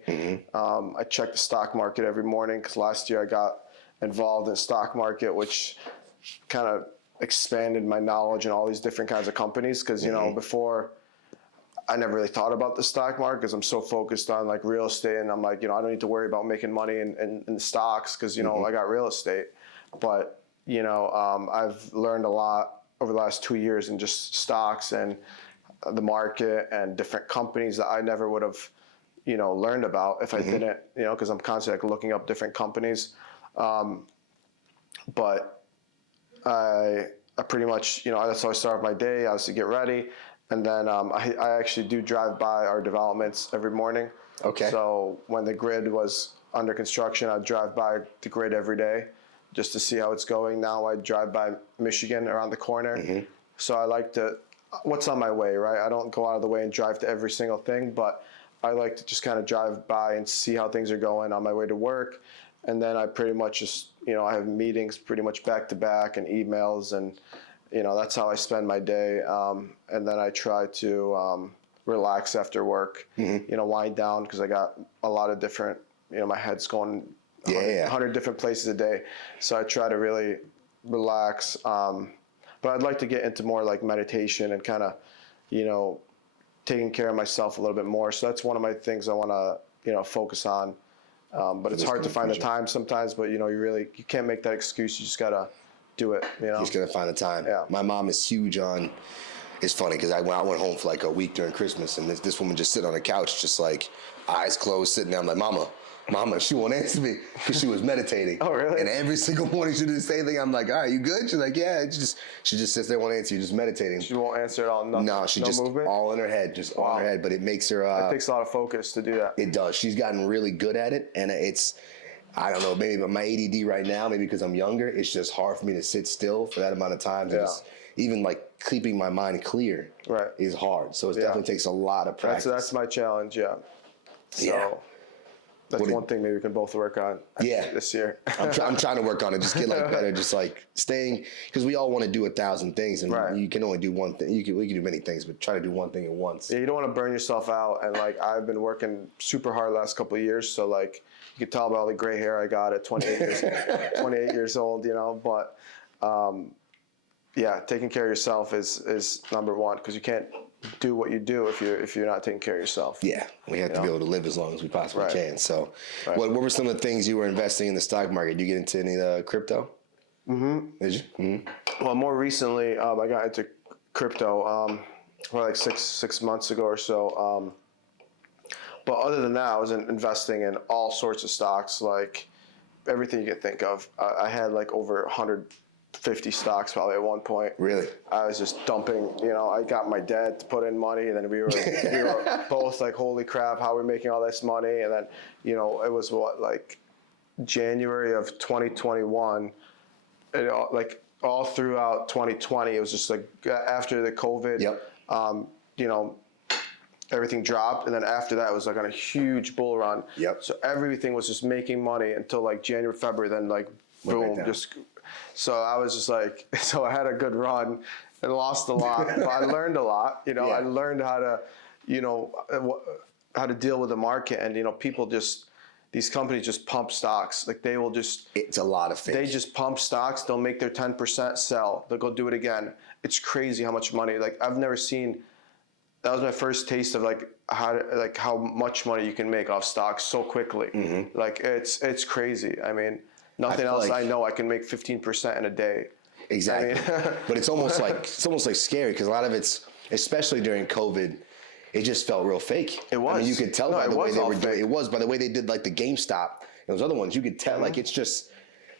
I check the stock market every morning because last year I got involved in the stock market, which kind of expanded my knowledge in all these different kinds of companies. Because, before I never really thought about the stock market because I'm so focused on like real estate, and I'm like, I don't need to worry about making money in stocks because, I got real estate. But I've learned a lot over the last 2 years in just stocks and the market and different companies that I never would have, learned about if I didn't, because I'm constantly like looking up different companies. But I pretty much, that's how I start my day. I was to get ready. And then I actually do drive by our developments every morning. Okay. So when the grid was under construction, I'd drive by the grid every day just to see how it's going. Now I drive by Michigan around the corner. So I like to, what's on my way, right? I don't go out of the way and drive to every single thing, but I like to just kind of drive by and see how things are going on my way to work. And then I pretty much just, I have meetings pretty much back to back and emails, and, that's how I spend my day. And then I try to relax after work, wind down, because I got a lot of different, my head's going 100 different places a day. So I try to really relax. But I'd like to get into more like meditation and kind of, taking care of myself a little bit more. So that's one of my things I want to, focus on. But it's hard to find the time sometimes, but you can't make that excuse. You just gotta do it. You just gotta find the time. Yeah. My mom is huge on. It's funny because I went home for like a week during Christmas, and this woman just sitting on the couch, just like eyes closed, sitting there. I'm like, Mama, she won't answer me because she was meditating. Oh, really? And every single morning she did the same thing. I'm like, all right, you good? She's like, yeah. She just sits there, won't answer you, just meditating. She won't answer at all. Nothing. No, she just movement? all in her head, just all in her head. But it makes her. It takes a lot of focus to do that. It does. She's gotten really good at it, and I don't know, maybe my ADD right now, maybe because I'm younger, it's just hard for me to sit still for that amount of time. Yeah. Even like keeping my mind clear is hard. So it definitely takes a lot of practice. That's my challenge, yeah. So that's one thing maybe we can both work on this year. I'm trying to work on it, just get like better, just like staying, because we all want to do 1,000 things, and you can only do one thing. We can do many things, but try to do one thing at once. Yeah, you don't want to burn yourself out. And like I've been working super hard the last couple of years, so like you can tell by all the gray hair I got at 28 years old, but taking care of yourself is number one, because you can't do what you do if you're not taking care of yourself. Yeah, we have to be able to live as long as we possibly can. So what were some of the things you were investing in the stock market? Did you get into any crypto? Did you? Well, more recently, I got into crypto probably like six months ago or so. But other than that, I was investing in all sorts of stocks, like everything you can think of. I had like over 150 stocks probably at one point. Really? I was just dumping, I got my dad to put in money, and then we were both like, holy crap, how are we making all this money? And then, it was like January of 2021, like all throughout 2020, it was just like after the COVID, everything dropped. And then after that, it was like on a huge bull run. So everything was just making money until like January, February, then like boom, so I was just like, so I had a good run and lost a lot, but I learned a lot. I learned how to, how to deal with the market, and people these companies just pump stocks. Like they will just. It's a lot of things. They just pump stocks. They'll make their 10%, sell. They'll go do it again. It's crazy how much money. Like I've never seen. That was my first taste of like how much money you can make off stocks so quickly. Like it's crazy. I mean. Nothing else I know I can make 15% in a day. Exactly. But it's almost like scary, because a lot of it's, especially during COVID, it just felt real fake. It was. I mean, you could tell by the way they were doing it. It was by the way they did like the GameStop and those other ones. You could tell like it's just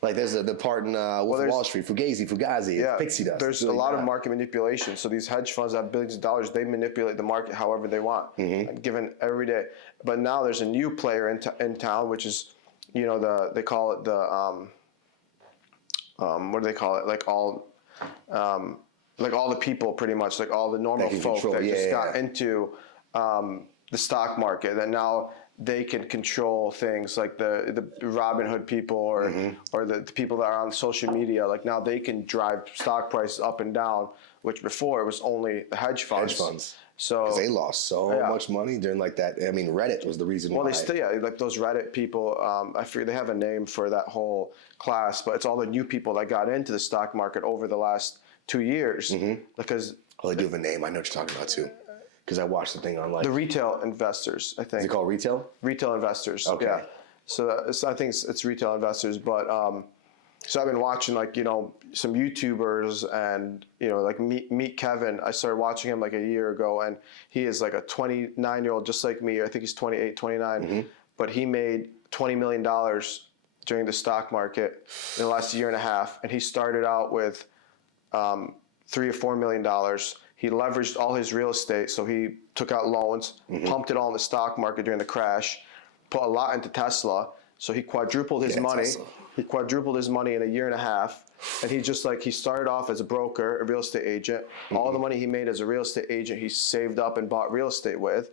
like there's the part in Wall Street, Fugazi, Pixie Dust. There's a lot of market manipulation. So these hedge funds that have billions of dollars, they manipulate the market however they want, given every day. But now there's a new player in town, which is. They call it the, what do they call it? Like all the people pretty much, like all the normal folk that got into the stock market, and now they can control things like the Robin Hood people or the people that are on social media. Like now they can drive stock prices up and down, which before it was only the hedge funds. So 'cause they lost so much money during like that. I mean, Reddit was the reason why. Well, they still, like those Reddit people, I forget, they have a name for that whole class, but it's all the new people that got into the stock market over the last 2 years. Because they do have a name. I know what you're talking about too. Because I watched the thing on like. The retail investors, I think. Is it called retail? Retail investors. Okay. Yeah. So I think it's retail investors, but So I've been watching like, some YouTubers and, like Meet Kevin. I started watching him like a year ago, and he is like a 29-year-old, just like me. I think he's 28, 29, but he made $20 million during the stock market in the last year and a half. And he started out with $3 or $4 million. He leveraged all his real estate. So he took out loans, pumped it all in the stock market during the crash, put a lot into Tesla. So he quadrupled his money. Tesla. He quadrupled his money in a year and a half. And he started off as a broker, a real estate agent. All the money he made as a real estate agent, he saved up and bought real estate with.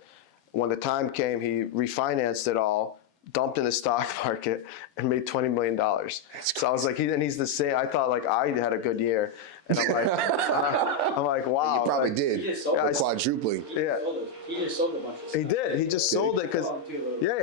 When the time came, he refinanced it all, dumped in the stock market, and made $20 million. So I was like, he's the same. I thought like I had a good year. And I'm like, wow. You probably did. He just sold it. Quadrupling. Yeah. He just sold a bunch of stuff. He did. He just sold it because,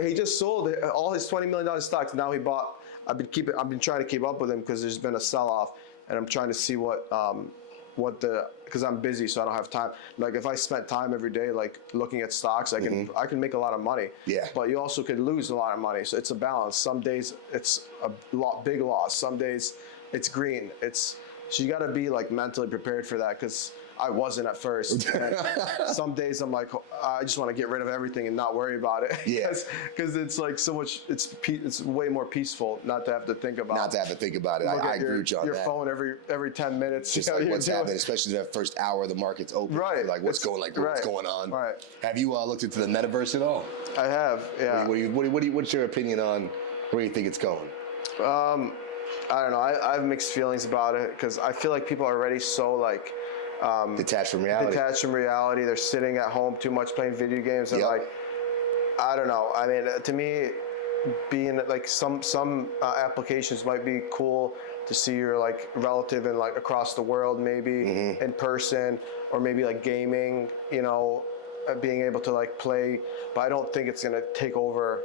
he just sold all his $20 million stocks. Now he bought. I've been trying to keep up with him because there's been a sell-off, and I'm trying to see because I'm busy, so I don't have time. Like if I spent time every day like looking at stocks, I can make a lot of money. Yeah. But you also could lose a lot of money. So it's a balance. Some days it's a big loss. Some days it's green. So you got to be like mentally prepared for that, because I wasn't at first. Some days I'm like, I just want to get rid of everything and not worry about it. Yeah. Because it's like so much. It's way more peaceful not to have to think about. Not to have to think about it. I agree with you on your that. phone every 10 minutes. Just like what's happening, especially that first hour the market's open. Right. Like what's going on. Right. Have you looked into the metaverse at all? I have. Yeah. What's your opinion on where you think it's going? I don't know. I have mixed feelings about it, because I feel like people are already so like detached from reality. They're sitting at home too much playing video games, and like I don't know. I mean, to me, being like some applications might be cool to see your like relative in like across the world, maybe in person, or maybe like gaming, being able to like play. But I don't think it's gonna take over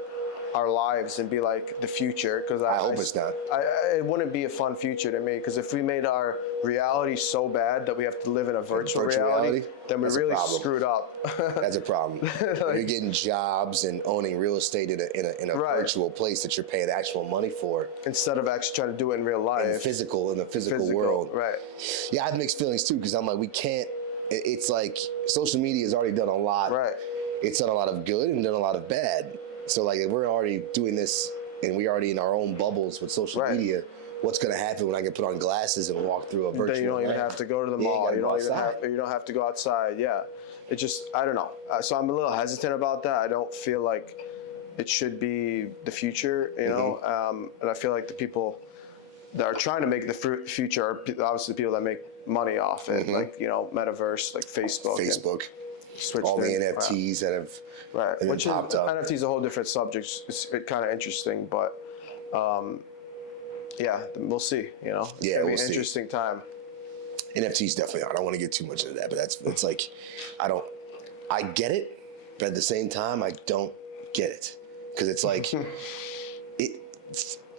our lives and be like the future, because I hope it's not. It wouldn't be a fun future to me, because if we made our reality so bad that we have to live in a virtual reality, then we really screwed up. That's a problem. You're getting jobs and owning real estate in a virtual place that you're paying actual money for, instead of actually trying to do it in real life. In the physical world. Right. Yeah, I have mixed feelings too, because I'm like, we can't. It's like social media has already done a lot. Right. It's done a lot of good and done a lot of bad. So like, if we're already doing this and we're already in our own bubbles with social media, what's going to happen when I can put on glasses and walk through a virtual? Then you don't even have to go to the mall. You don't have to go outside. Yeah. It just, I don't know. So I'm a little hesitant about that. I don't feel like it should be the future, and I feel like the people that are trying to make the future are obviously the people that make money off it, like, metaverse, like Facebook. All the NFTs that have which popped up. NFT is a whole different subject. It's kind of interesting, but we'll see. It's gonna be an interesting time. NFTs definitely are. I don't want to get too much into that, but it's like I get it, but at the same time I don't get it, because it's like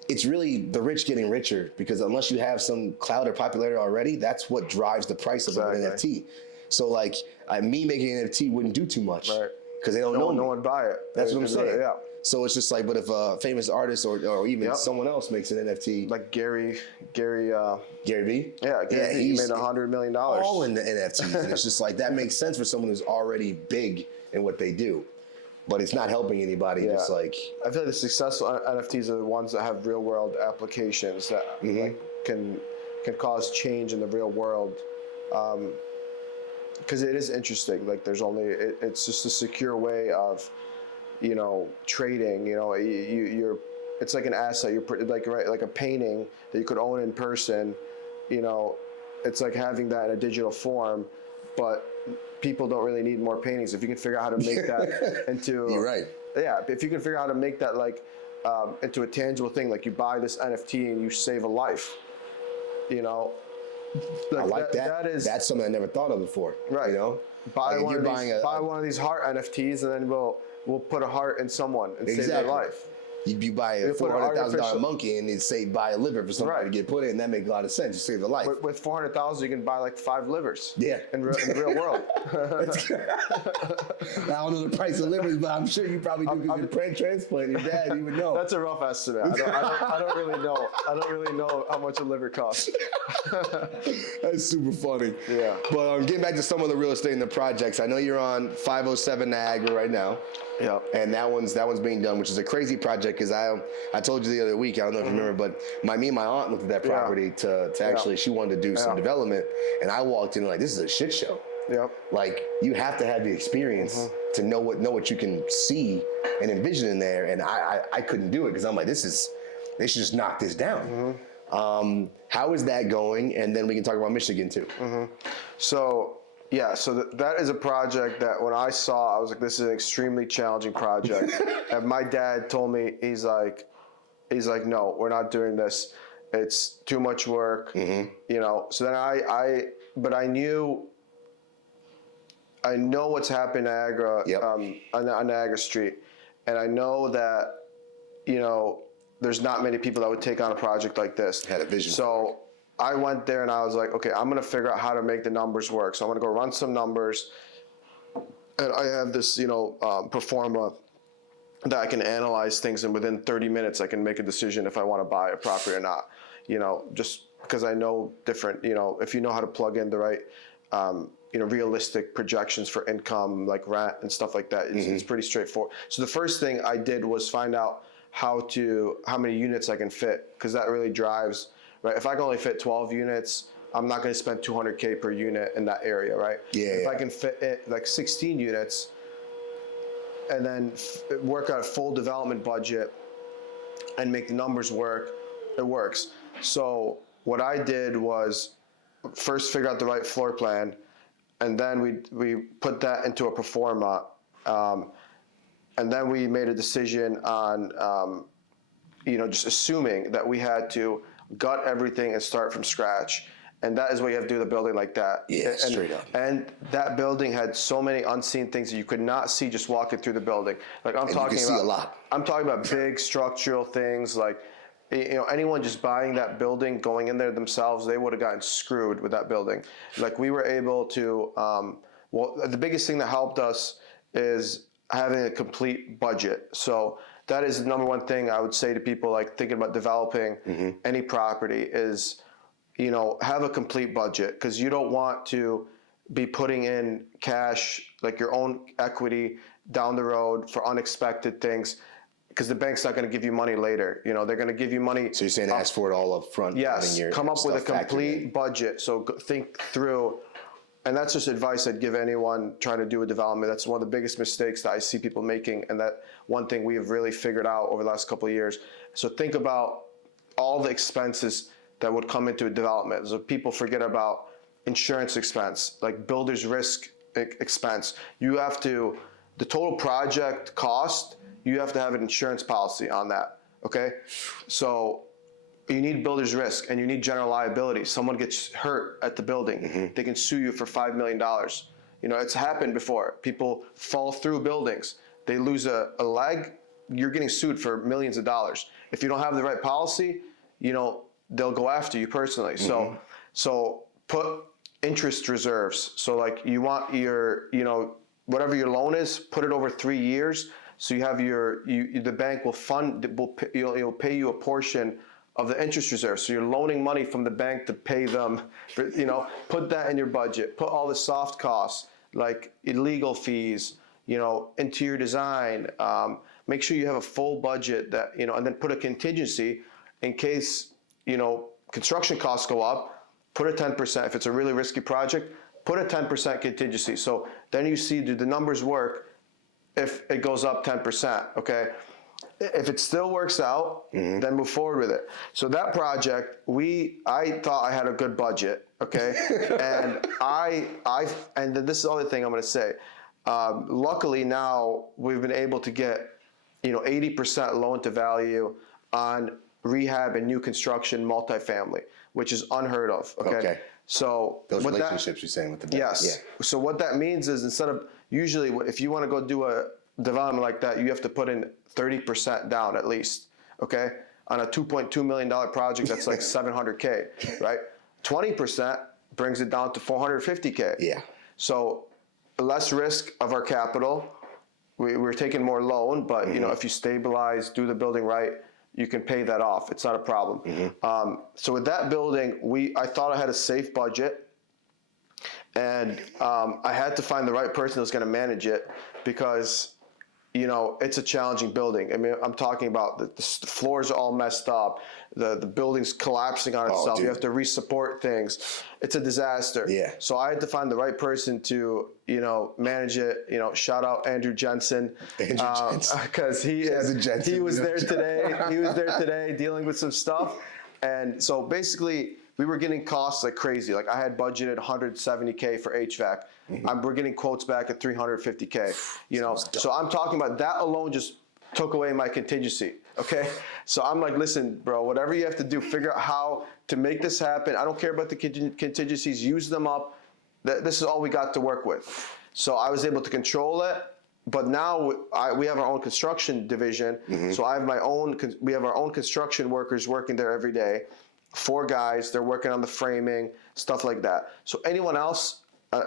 it's really the rich getting richer, because unless you have some clout or popularity already, that's what drives the price of an NFT. So like me making an NFT wouldn't do too much, because they don't know me. No one buy it. That's what I'm saying. Yeah. So it's just like, but if a famous artist or even someone else makes an NFT, like Garyvee. Yeah, Garyvee, he made $100 million. All in the NFTs, and it's just like that makes sense for someone who's already big in what they do, but it's not helping anybody. Yeah. Just like, I feel like the successful NFTs are the ones that have real world applications that like, can cause change in the real world. Because it is interesting. Like it's just a secure way of, trading. It's like an asset. You're like a painting that you could own in person. It's like having that in a digital form, but people don't really need more paintings. If you can figure out how to make that into, you're right. Yeah, if you can figure out how to make that like into a tangible thing, like you buy this NFT and you save a life. I like that. That's something I never thought of before. Right. Buy like one of these heart NFTs, and then we'll put a heart in someone and save their life. You buy a put an $400,000 artificial- monkey and it's say buy a liver for somebody Right. to get put in. That makes a lot of sense. You save the life. With 400,000, you can buy like 5 livers. Yeah. In the real world. I don't know the price of livers, but I'm sure you probably do because you're transplant. Your dad, you would know. That's a rough estimate. I don't really know. I don't really know how much a liver costs. That's super funny. Yeah. But getting back to some of the real estate and the projects, I know you're on 507 Niagara right now. Yeah. And that one's being done, which is a crazy project because I told you the other week, I don't know if you remember, but me and my aunt looked at that property to actually, she wanted to do some development, and I walked in like, this is a shit show. Yep. Like, you have to have the experience to know what you can see and envision in there, and I couldn't do it because I'm like, they should just knock this down. How is that going? And then we can talk about Michigan too. So that is a project that when I saw, I was like, this is an extremely challenging project. And my dad told me, he's like, no, we're not doing this. It's too much work, you know. So then but I know what's happened in Niagara, on Niagara Street. And I know that, you know, there's not many people that would take on a project like this. Had a vision. So I went there and I was like, okay, I'm going to figure out how to make the numbers work. So I'm going to go run some numbers. And I have this, you know, pro forma that I can analyze things, and within 30 minutes, I can make a decision if I want to buy a property or not. You know, just because I know different, you know, if you know how to plug in the right, you know, realistic projections for income, like rent and stuff like that, it's pretty straightforward. So the first thing I did was find out how many units I can fit, because that really drives. Right, if I can only fit 12 units, I'm not going to spend $200K per unit in that area, right? Yeah. If I can fit it like 16 units, and then work out a full development budget and make the numbers work, it works. So what I did was first figure out the right floor plan, and then we put that into a pro forma, and then we made a decision on, you know, just assuming that we had to gut everything and start from scratch. And that is what you have to do with a building like that. Yeah, straight up. And that building had so many unseen things that you could not see just walking through the building. Like I'm talking about, see a lot. I'm talking about big structural things. Like, you know, anyone just buying that building, going in there themselves, they would have gotten screwed with that building. Like we were able to, well, the biggest thing that helped us is having a complete budget. So that is the number one thing I would say to people like thinking about developing any property is, you know, have a complete budget, because you don't want to be putting in cash, like your own equity down the road for unexpected things, because the bank's not going to give you money later. You know, they're going to give you money. So you're saying ask for it all up front? Yes, come up with a complete budget. So think through. And that's just advice I'd give anyone trying to do a development. That's one of the biggest mistakes that I see people making, and that one thing we have really figured out over the last couple of years. So think about all the expenses that would come into a development. So people forget about insurance expense, like builder's risk expense. You have to, the total project cost, you have to have an insurance policy on that, okay? So you need builder's risk and you need general liability. Someone gets hurt at the building, they can sue you for $5 million. You know, it's happened before. People fall through buildings. They lose a leg, you're getting sued for millions of dollars. If you don't have the right policy, you know, they'll go after you personally. So put interest reserves. So like you want your, you know, whatever your loan is, put it over 3 years. So you have the bank will fund, it'll pay you a portion of the interest reserve. So you're loaning money from the bank to pay them, you know, put that in your budget. Put all the soft costs, like illegal fees, you know, interior design. Make sure you have a full budget that, you know, and then put a contingency in case, you know, construction costs go up, put a 10%. If it's a really risky project, put a 10% contingency. So then you see, do the numbers work if it goes up 10%, okay? If it still works out, then move forward with it. So that project, I thought I had a good budget, okay? And and then this is the other thing I'm gonna say. Luckily now we've been able to get, you know, 80% loan to value on rehab and new construction multifamily, which is unheard of, okay? So those relationships you're saying with the bank. Yes. Yeah. So what that means is, instead of, usually if you want to go do development like that, you have to put in 30% down at least, okay? On a $2.2 million project, that's like $700K, right? 20% brings it down to $450K. Yeah. So less risk of our capital. We're taking more loan, but you know, if you stabilize, do the building right, you can pay that off. It's not a problem. So with that building, I thought I had a safe budget, and I had to find the right person that's going to manage it, because you know, it's a challenging building. I mean, I'm talking about the floors are all messed up. The building's collapsing on itself. You have to re-support things. It's a disaster. Yeah. So I had to find the right person to, you know, manage it. You know, shout out Andrew Jensen. Because he was there today. He was there today dealing with some stuff. And so basically, we were getting costs like crazy. Like I had budgeted $170K for HVAC. We're getting quotes back at $350K. You know, so I'm talking about that alone just took away my contingency. Okay, so I'm like, listen, bro, whatever you have to do, figure out how to make this happen. I don't care about the contingencies. Use them up. This is all we got to work with. So I was able to control it. But now we have our own construction division. So I have we have our own construction workers working there every day. 4 guys, they're working on the framing, stuff like that. So anyone else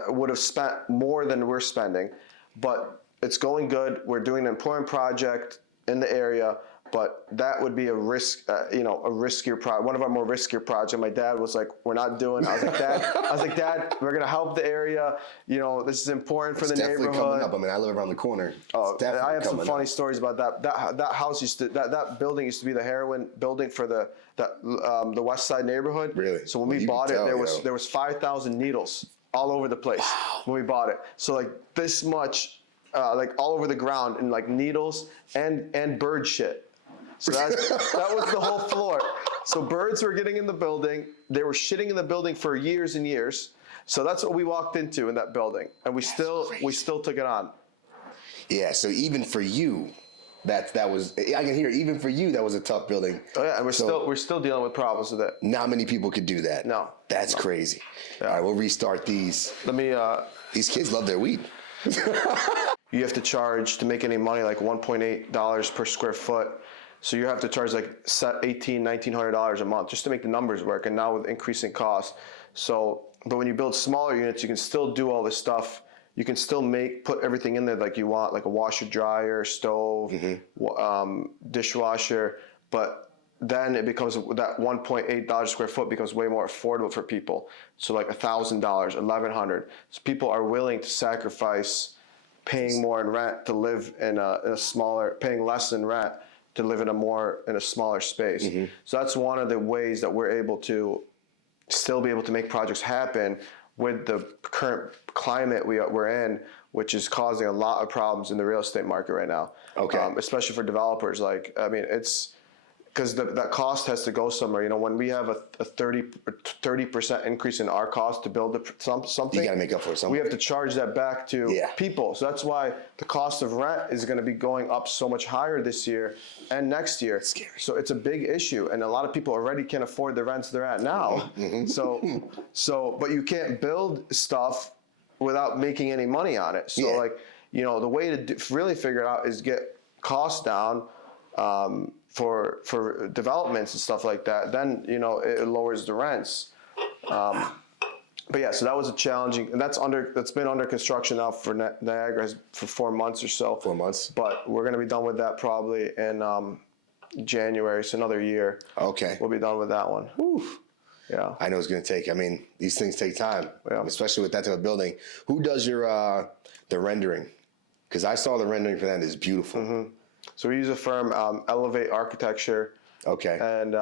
would have spent more than we're spending, but it's going good. We're doing an important project in the area, but that would be a risk, you know, a riskier project, one of our more riskier projects. My dad was like, we're not doing it. I was like, Dad, we're going to help the area. You know, this is important for the neighborhood. Definitely coming up. I mean, I live around the corner. Oh, I have some funny stories about that. That house that building used to be the heroin building for the West Side neighborhood. Really? So when we bought it, there was 5,000 needles all over the place when we bought it. So like this much, like all over the ground, and like needles and bird shit. So that was the whole floor. So birds were getting in the building. They were shitting in the building for years and years. So that's what we walked into in that building, and we still took it on. Yeah. So even for you, that was, I can hear, even for you, that was a tough building. Oh yeah, and we're still dealing with problems with it. Not many people could do that. No. That's crazy. Yeah. All right, we'll restart these. Let me. These kids love their weed. You have to charge to make any money like $1.8 per square foot. So you have to charge like $1,900 a month just to make the numbers work. And now with increasing costs. So, but when you build smaller units, you can still do all this stuff. You can still put everything in there like you want, like a washer, dryer, stove, dishwasher. But then it becomes that $1.8 square foot becomes way more affordable for people. So like $1,000, $1,100. So people are willing to sacrifice paying more in rent to live in a smaller, paying less in rent to live in a smaller space. So that's one of the ways that we're able to still be able to make projects happen with the current climate we're in, which is causing a lot of problems in the real estate market right now. Okay. Especially for developers. Like, I mean, it's because that cost has to go somewhere. You know, when we have a 30% increase in our cost to build something, you got to make up for something. We have to charge that back to people. So that's why the cost of rent is going to be going up so much higher this year and next year. That's scary. So it's a big issue, and a lot of people already can't afford the rents they're at now. So, but you can't build stuff without making any money on it. So like, you know, the way to really figure it out is get costs down. For developments and stuff like that, then you know it lowers the rents. But yeah, so that was a challenging, and that's been under construction now for Niagara for 4 months or so. 4 months. But we're gonna be done with that probably in January, so another year. Okay. We'll be done with that one. Whew. Yeah. I know it's gonna take. I mean, these things take time, especially with that type of building. Who does your the rendering? Because I saw the rendering for that. It's beautiful. So we use a firm, Elevate Architecture. Okay. And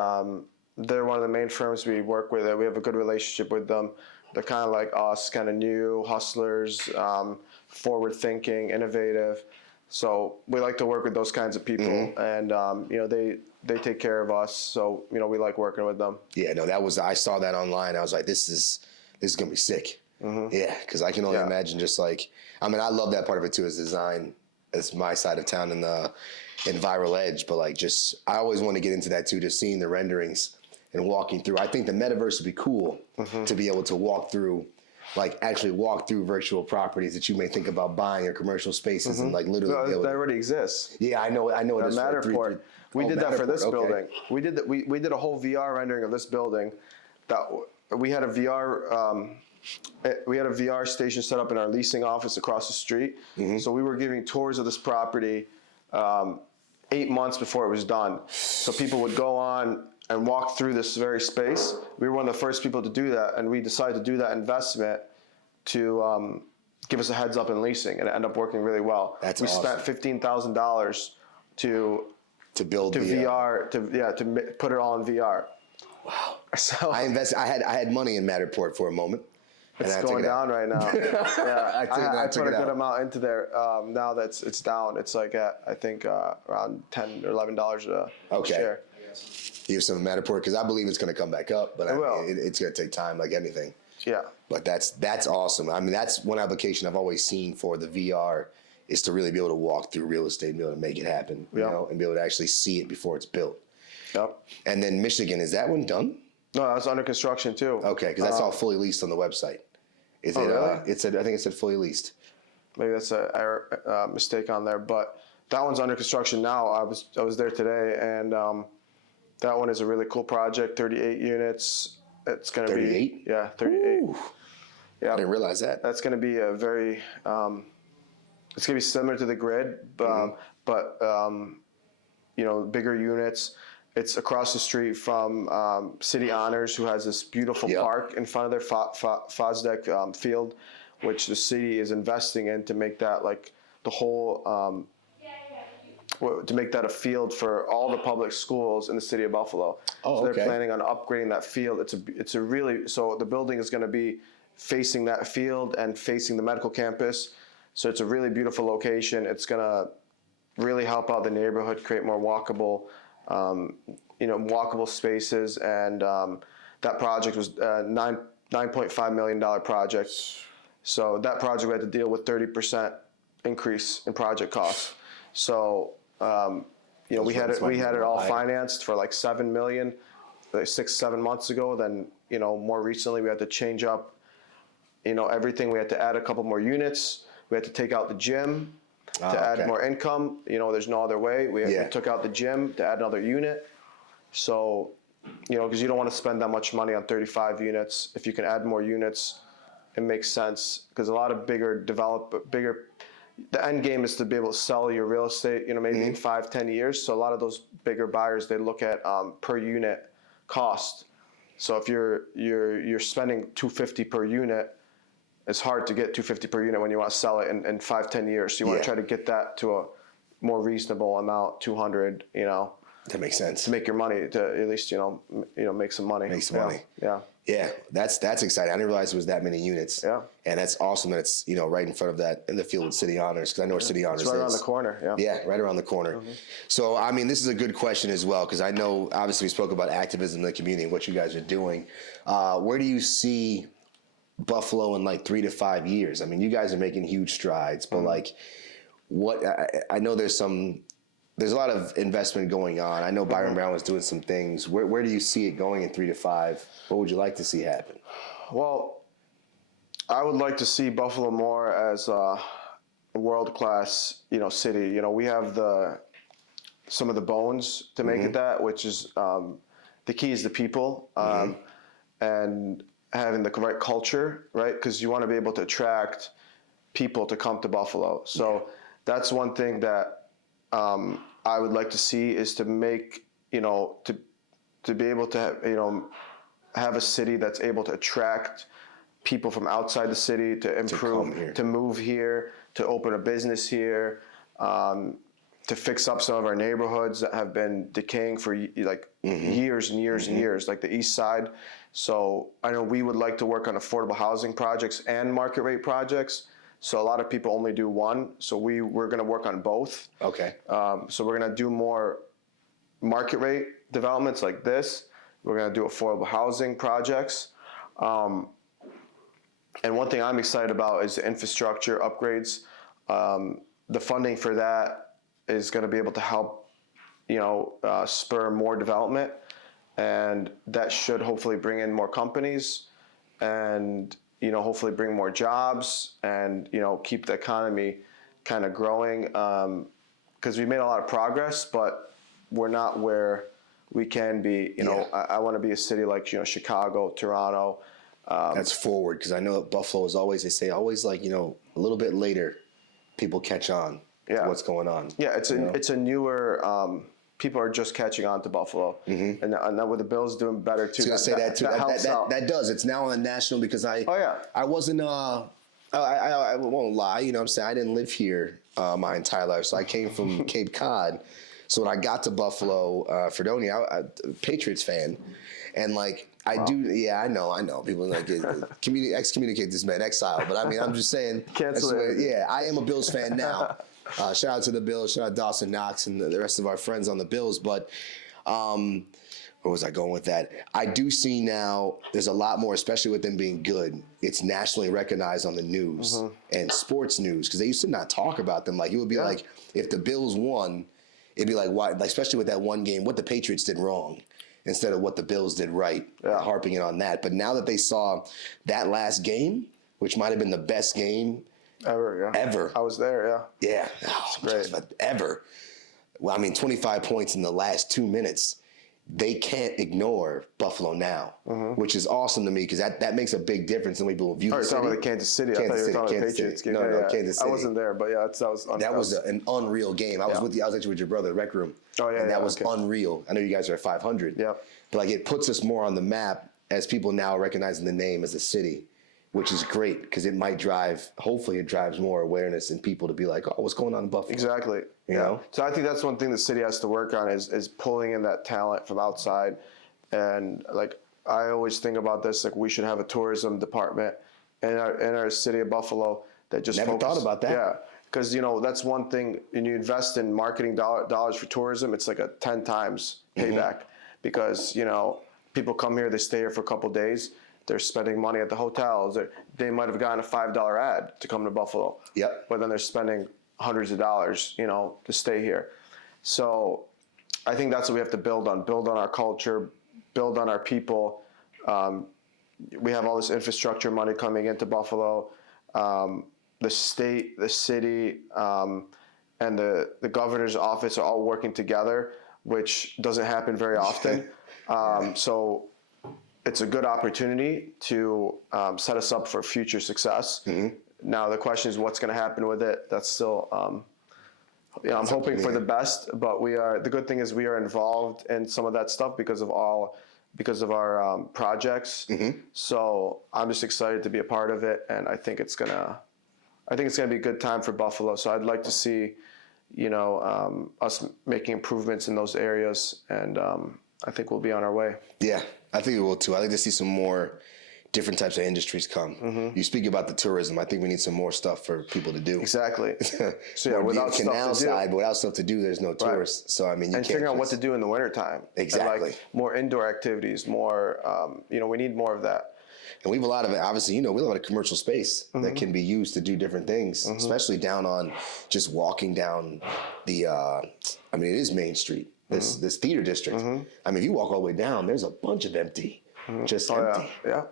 they're one of the main firms we work with. We have a good relationship with them. They're kind of like us, kind of new hustlers, forward-thinking, innovative. So we like to work with those kinds of people, and you know they take care of us. So you know we like working with them. Yeah, no, I saw that online. I was like, this is gonna be sick. Yeah, because I can only imagine just like, I mean, I love that part of it too, is design. It's my side of town in Viral Edge, but like I always want to get into that too, just seeing the renderings and walking through. I think the metaverse would be cool to be able to walk through like actually walk through virtual properties that you may think about buying or commercial spaces and like literally That already exists. Yeah, I know. It is. Matterport. We did that for this Matterport, building. We did a whole VR rendering of this building. That we had a VR. We had a VR station set up in our leasing office across the street. So we were giving tours of this property 8 months before it was done. So people would go on and walk through this very space. We were one of the first people to do that, and we decided to do that investment to give us a heads up in leasing, and it ended up working really well. That's we awesome. spent $15,000 to build to the VR to put it all in VR. Wow. So I had money in Matterport for a moment. it's going down right now. Yeah, I put a good amount into there. Now that it's down, it's like at, I think around $10 or $11 a share. You have some Matterport because I believe it's going to come back up, but it's going to take time, like anything. Yeah. But that's awesome. I mean, that's one application I've always seen for the VR is to really be able to walk through real estate and be able to make it happen, you know, and be able to actually see it before it's built. Yep. And then Michigan, is that one done? No, that's under construction too. Okay, because that's all fully leased on the website. Is it? Really? It said, I think it said fully leased. Maybe that's a mistake on there, but that one's under construction now. I was there today, and that one is a really cool project. 38 units. It's going to be 38. Yeah, 38. Ooh. Yeah, I didn't realize that. That's going to be a very. It's going to be similar to the grid, but you know, bigger units. It's across the street from City Honors, who has this beautiful park in front of their Fosdek field, which the city is investing in to make that like the whole, to make that a field for all the public schools in the city of Buffalo. Oh, so they're planning on upgrading that field. It's a really, so the building is going to be facing that field and facing the medical campus. So it's a really beautiful location. It's going to really help out the neighborhood, create more walkable, walkable spaces. And that project was $9.5 million project. So that project we had to deal with 30% increase in project costs. So we had it all financed for like $7 million, like 6-7 months ago. Then more recently we had to change up everything. We had to add a couple more units. We had to take out the gym to add more income. There's no other way. We took out the gym to add another unit. So, because you don't want to spend that much money on 35 units. If you can add more units, it makes sense. Because a lot of the end game is to be able to sell your real estate, maybe in 5-10 years. So a lot of those bigger buyers, they look at per unit cost. So if you're spending $250 per unit, it's hard to get $250 per unit when you want to sell it in 5-10 years. So you want to try to get that to a more reasonable amount, $200, That makes sense. to make your money, to at least, make some money. Make some money. Yeah. Yeah, that's exciting. I didn't realize it was that many units. Yeah. And that's awesome that it's, right in front of that, in the field with City Honors, because I know where City Honors is. It's right around the corner, yeah. Yeah, right around the corner. So, I mean, this is a good question as well, because I know, obviously, we spoke about activism in the community and what you guys are doing. Where do you see Buffalo in like 3 to 5 years? I mean, you guys are making huge strides, but like, I know there's a lot of investment going on. I know Byron Brown was doing some things. Where do you see it going in 3 to 5? What would you like to see happen? Well, I would like to see Buffalo more as a world-class, city. We have some of the bones to make it that, which is the key is the people and having the right culture, right? Because you want to be able to attract people to come to Buffalo. So that's one thing that I would like to see is to make, to be able to, have a city that's able to attract people from outside the city to improve, to move here, to open a business here, to fix up some of our neighborhoods that have been decaying for years and years and years, like the East Side. So I know we would like to work on affordable housing projects and market rate projects. So a lot of people only do one. So we're going to work on both. Okay. So we're going to do more market rate developments like this. We're going to do affordable housing projects. And one thing I'm excited about is the infrastructure upgrades. The funding for that is going to be able to help, spur more development. And that should hopefully bring in more companies and hopefully bring more jobs and, keep the economy kind of growing. Because we made a lot of progress, but we're not where we can be. I want to be a city like, Chicago, Toronto. That's forward, because I know Buffalo is always, they say, always like, a little bit later, people catch on to what's going on. Yeah, it's a newer, people are just catching on to Buffalo. And now with the Bills doing better too. I was going to say that too. That helps out. That does. It's now on the national, because I wasn't, I won't lie, you know what I'm saying? I didn't live here my entire life, so I came from Cape Cod. So when I got to Buffalo, Fredonia, I'm a Patriots fan. And like, I know. People like excommunicate this man, exile. But I mean, I'm just saying. I am a Bills fan now. Shout out to the Bills. Shout out Dawson Knox and the rest of our friends on the Bills. But where was I going with that? I do see now there's a lot more, especially with them being good. It's nationally recognized on the news and sports news, because they used to not talk about them. Like, it would be like, if the Bills won, it'd be like, why? Like, especially with that one game, what the Patriots did wrong, instead of what the Bills did right, harping in on that. But now that they saw that last game, which might have been the best game ever. I was there, Yeah. Oh, great. Ever. Well, I mean, 25 points in the last 2 minutes. They can't ignore Buffalo now, which is awesome to me, because that makes a big difference in the way people view the city. You're talking about Kansas City. I thought you were talking about Patriots game. No, Kansas City. I wasn't there, but that was an unreal game. I was actually with your brother, the rec room. Oh, yeah. And that was unreal. I know you guys are at 500. Yeah. But like, it puts us more on the map as people now recognizing the name as a city, which is great, because it might hopefully it drives more awareness in people to be like, oh, what's going on in Buffalo? Exactly. You know? So I think that's one thing the city has to work on is pulling in that talent from outside. And like, I always think about this, like, we should have a tourism department in our city of Buffalo that just never thought about that. Yeah. Because, that's one thing, and you invest in marketing dollars for tourism, it's like a 10 times payback, because, people come here, they stay here for a couple of days. They're spending money at the hotels. They might have gotten a $5 ad to come to Buffalo. Yep. But then they're spending hundreds of dollars, to stay here. So I think that's what we have to build on our culture, build on our people. We have all this infrastructure money coming into Buffalo. The state, the city, and the governor's office are all working together, which doesn't happen very often. So it's a good opportunity to set us up for future success. Now the question is, what's going to happen with it? That's still, I'm hoping for the best. But the good thing is we are involved in some of that stuff because of our projects. So I'm just excited to be a part of it, and I think it's gonna be a good time for Buffalo. So I'd like to see, us making improvements in those areas, and I think we'll be on our way. Yeah, I think we will too. I like to see some more different types of industries come. You speak about the tourism. I think we need some more stuff for people to do. Exactly. So without canal side, but without stuff to do, there's no tourists. Right. So I mean, and figuring out what to do in the wintertime. Exactly. Like more indoor activities, more. We need more of that. And we have a lot of it. Obviously, we have a lot of commercial space that can be used to do different things, especially down on just walking down the. It is Main Street. This theater district. I mean, if you walk all the way down, there's a bunch of empty, just empty. Yeah.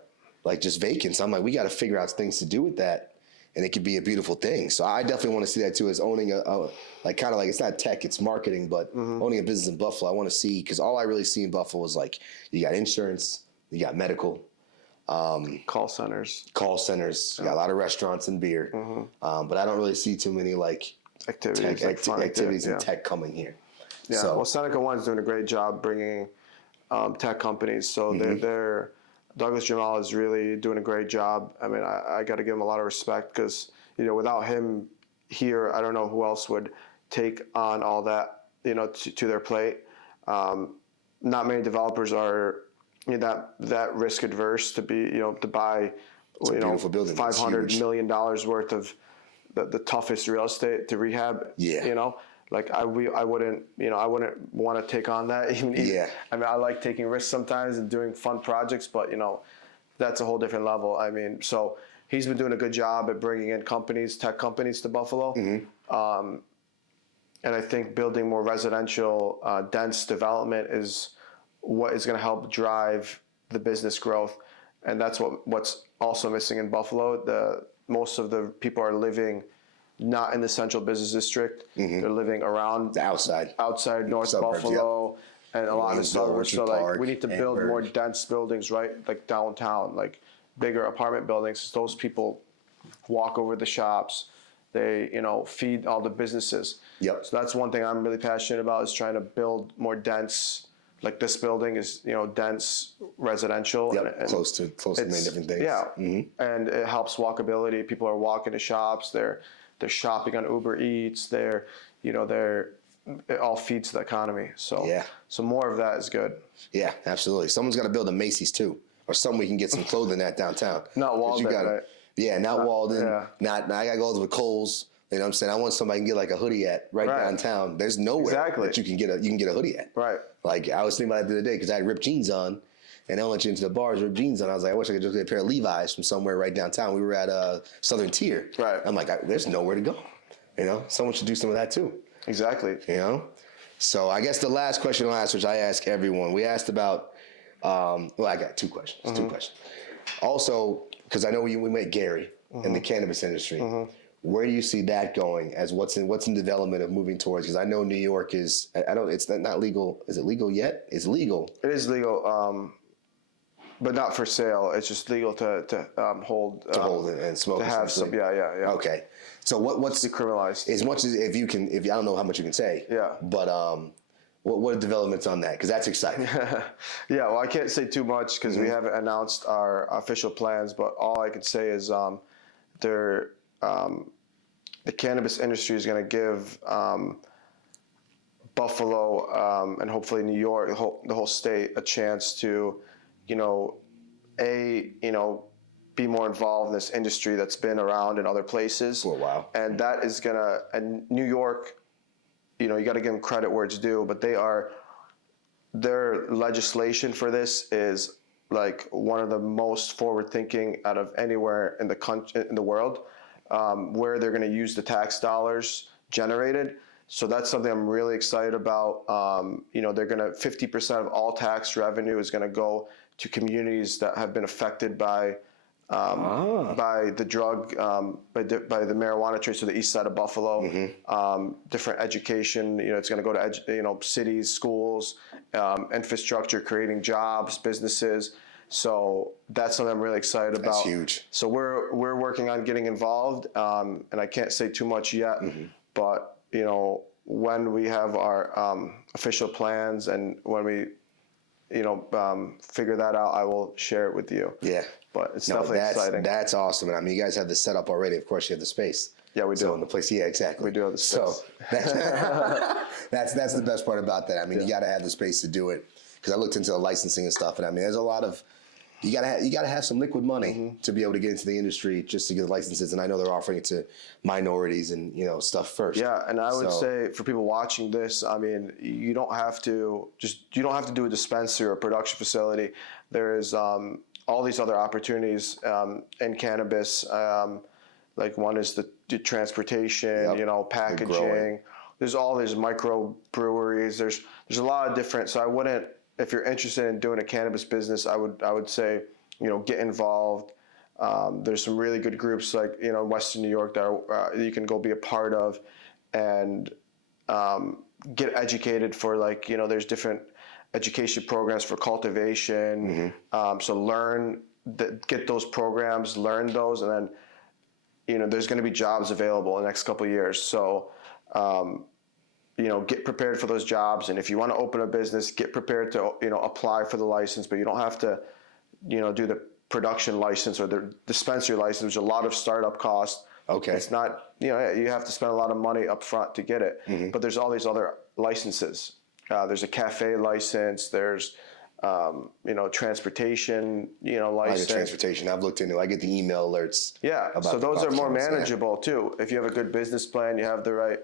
Like just vacant. So I'm like, we got to figure out things to do with that, and it could be a beautiful thing. So I definitely want to see that too, as owning it's not tech, it's marketing, but owning a business in Buffalo. I want to see, because all I really see in Buffalo is like, you got insurance, you got medical, call centers, you got a lot of restaurants and beer, but I don't really see too many like activities and tech coming here. Yeah, so, well, Seneca One's doing a great job bringing tech companies. So they're Douglas Jamal is really doing a great job. I mean, I got to give him a lot of respect, because without him here, I don't know who else would take on all that to their plate. Not many developers are that risk adverse to be to buy $500 million worth of the toughest real estate to rehab. Yeah. Like I wouldn't want to take on that. I mean, I like taking risks sometimes and doing fun projects, but that's a whole different level. I mean, so he's been doing a good job at bringing in tech companies to Buffalo. And I think building more residential, dense development is what is going to help drive the business growth. and that's what's also missing in Buffalo. Most of the people are living not in the central business district. They're living around The outside North suburbs, Buffalo, and a lot of the suburbs. So like we need to build Amberg. more dense buildings, right? Like downtown, like bigger apartment buildings. Those people walk over the shops. They, feed all the businesses. Yep. So that's one thing I'm really passionate about, is trying to build more dense. Like this building is, dense residential. Yep. And close to many different things. Yeah. And it helps walkability. People are walking to shops. They're shopping on Uber Eats. It all feeds the economy. So yeah. So more of that is good. Yeah, absolutely. Someone's got to build a Macy's too, or somewhere we can get some clothing at downtown. Not Walden, right? Yeah, not Walden. Yeah. Not I got to go with Kohl's. You know what I'm saying? I want somebody to get like a hoodie at right downtown. There's nowhere that you can get a hoodie at. Right. Like I was thinking about it the other day because I had ripped jeans on, and they don't let you into the bars with ripped jeans on. I was like, I wish I could just get a pair of Levi's from somewhere right downtown. We were at Southern Tier. Right. I'm like, there's nowhere to go. Someone should do some of that too. Exactly. So I guess the last question I'll ask, which I ask everyone, we asked about. I got two questions. Two questions. Also, because I know we met Gary in the cannabis industry. Where do you see that going as what's in development of moving towards? Because I know New York is, it's not legal. Is it legal yet? It's legal. It is legal, but not for sale. It's just legal to hold. To hold it and smoke. To have some, yeah. Okay. So what's decriminalized? As much as if I don't know how much you can say. Yeah. But what are developments on that? Because that's exciting. Yeah. Well, I can't say too much because we haven't announced our official plans. But all I can say is the cannabis industry is going to give Buffalo and hopefully New York, the whole state, a chance to, be more involved in this industry that's been around in other places for a while. And that is and New York, you got to give them credit where it's due, but their legislation for this is like one of the most forward-thinking out of anywhere in the country, in the world, where they're going to use the tax dollars generated. So that's something I'm really excited about. They're going to 50% of all tax revenue is going to go to communities that have been affected by the drug, by the marijuana trade, so the east side of Buffalo. Different education, it's going to go to cities, schools, infrastructure, creating jobs, businesses. So that's something I'm really excited about. That's huge. So we're working on getting involved, and I can't say too much yet, but when we have our official plans and when we figure that out, I will share it with you. Yeah. But it's definitely exciting. That's awesome. And I mean, you guys have this set up already. Of course, you have the space. Yeah, we do. So in the place, yeah, exactly. We do have the space. So that's the best part about that. I mean, you got to have the space to do it. Because I looked into the licensing and stuff, and I mean, there's a lot of you gotta have some liquid money to be able to get into the industry just to get licenses. And I know they're offering it to minorities and stuff first. Yeah, and I would say for people watching this, I mean, you don't have to do a dispensary or a production facility. There is all these other opportunities in cannabis. Like one is the transportation, packaging. There's micro breweries. There's a lot of different. So I wouldn't. If you're interested in doing a cannabis business, I would say, get involved. There's some really good groups like, Western New York that you can go be a part of and get educated for there's different education programs for cultivation. So get those programs, learn those, and then, there's going to be jobs available in the next couple of years. So, get prepared for those jobs. And if you want to open a business, get prepared to, apply for the license, but you don't have to, do the production license or the dispensary license. There's a lot of startup costs. Okay. It's not, you have to spend a lot of money up front to get it, but there's all these other licenses. There's a cafe license. There's, transportation, license. I get transportation. I've looked into it. I get the email alerts. Yeah. So those are more manageable too. If you have a good business plan, you have the right,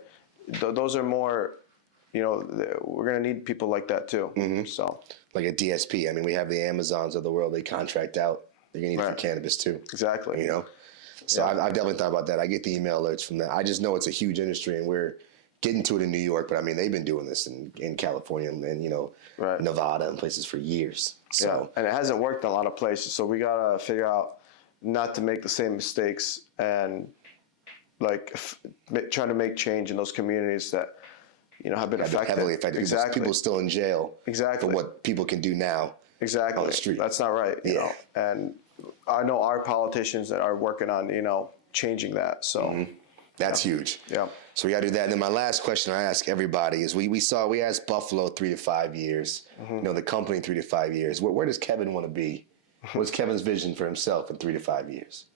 those are more, we're going to need people like that too. So like a DSP. I mean, we have the Amazons of the world. They contract out. They're going to need it for cannabis too. Exactly. So I've definitely thought about that. I get the email alerts from that. I just know it's a huge industry and we're get into it in New York, but I mean, they've been doing this in California and Right. Nevada and places for years. So, yeah, and it hasn't worked in a lot of places. So we gotta figure out not to make the same mistakes and trying to make change in those communities that have been affected. heavily affected. Exactly. People still in jail. Exactly. For what people can do now. Exactly. On the street. That's not right. You Yeah. know, and I know our politicians that are working on changing that. So. That's huge. Yeah. So we got to do that. And then my last question I ask everybody is we asked Buffalo 3 to 5 years, the company 3 to 5 years. Where does Kevin want to be? What's Kevin's vision for himself in 3 to 5 years?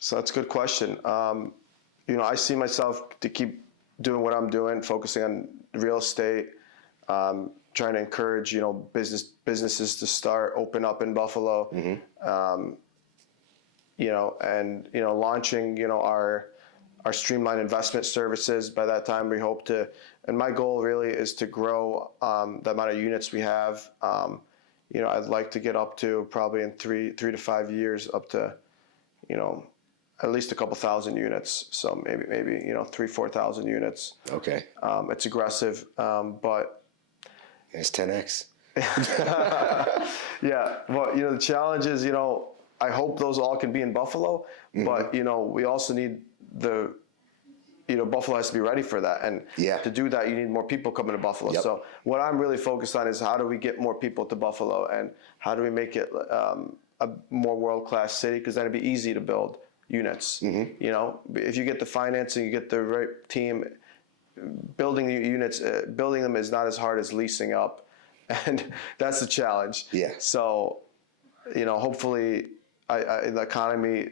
So that's a good question. I see myself to keep doing what I'm doing, focusing on real estate, trying to encourage, businesses to open up in Buffalo, launching, our streamlined investment services. By that time, we hope to, and my goal really is to grow the amount of units we have. I'd like to get up to probably in 3 to 5 years up to, at least a couple thousand units. So maybe 3,000-4,000 units. Okay. It's aggressive, but it's 10x. Yeah. Well, the challenge is, I hope those all can be in Buffalo, but we also need Buffalo has to be ready for that. And to do that, you need more people coming to Buffalo. Yep. So what I'm really focused on is how do we get more people to Buffalo and how do we make it a more world-class city? Because then it'd be easy to build units. If you get the financing, you get the right team, building the units, building them is not as hard as leasing up. And that's the challenge. Yeah. So, hopefully the economy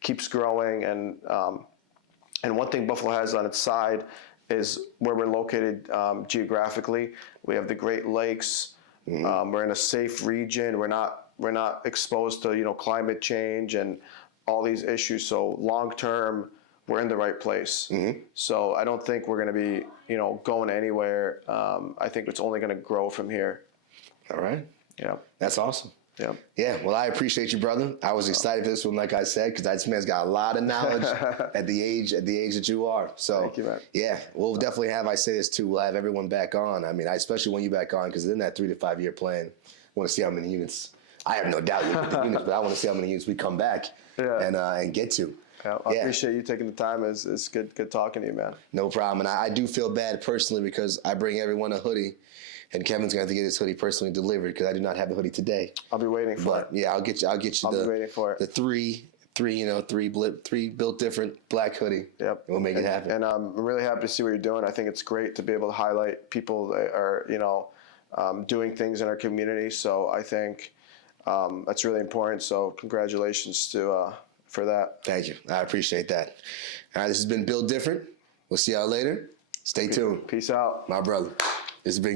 keeps growing, and one thing Buffalo has on its side is where we're located geographically. We have the Great Lakes. We're in a safe region. We're not exposed to climate change and all these issues. So long term, we're in the right place. So I don't think we're going to be going anywhere. I think it's only going to grow from here. All right. Yeah. That's awesome. Yeah. Yeah. Well, I appreciate you, brother. I was excited for this one, like I said, because this man's got a lot of knowledge at the age that you are. So, thank you, man. Yeah, we'll definitely have. I say this too. We'll have everyone back on. I mean, I especially want you back on because in that 3 to 5 year plan, I want to see how many units. I have no doubt you'll get the units, but I want to see how many units we come back and get to. Yeah, I appreciate you taking the time. It's good talking to you, man. No problem. And I do feel bad personally because I bring everyone a hoodie. And Kevin's going to have to get his hoodie personally delivered because I do not have the hoodie today. I'll be waiting for it. But yeah, I'll get you. I'll be waiting for it. The three built different black hoodie. Yep. We'll make it happen. And I'm really happy to see what you're doing. I think it's great to be able to highlight people that are doing things in our community. So I think that's really important. So congratulations for that. Thank you. I appreciate that. All right, this has been Built Different. We'll see y'all later. Stay tuned. Peace out. My brother. This has been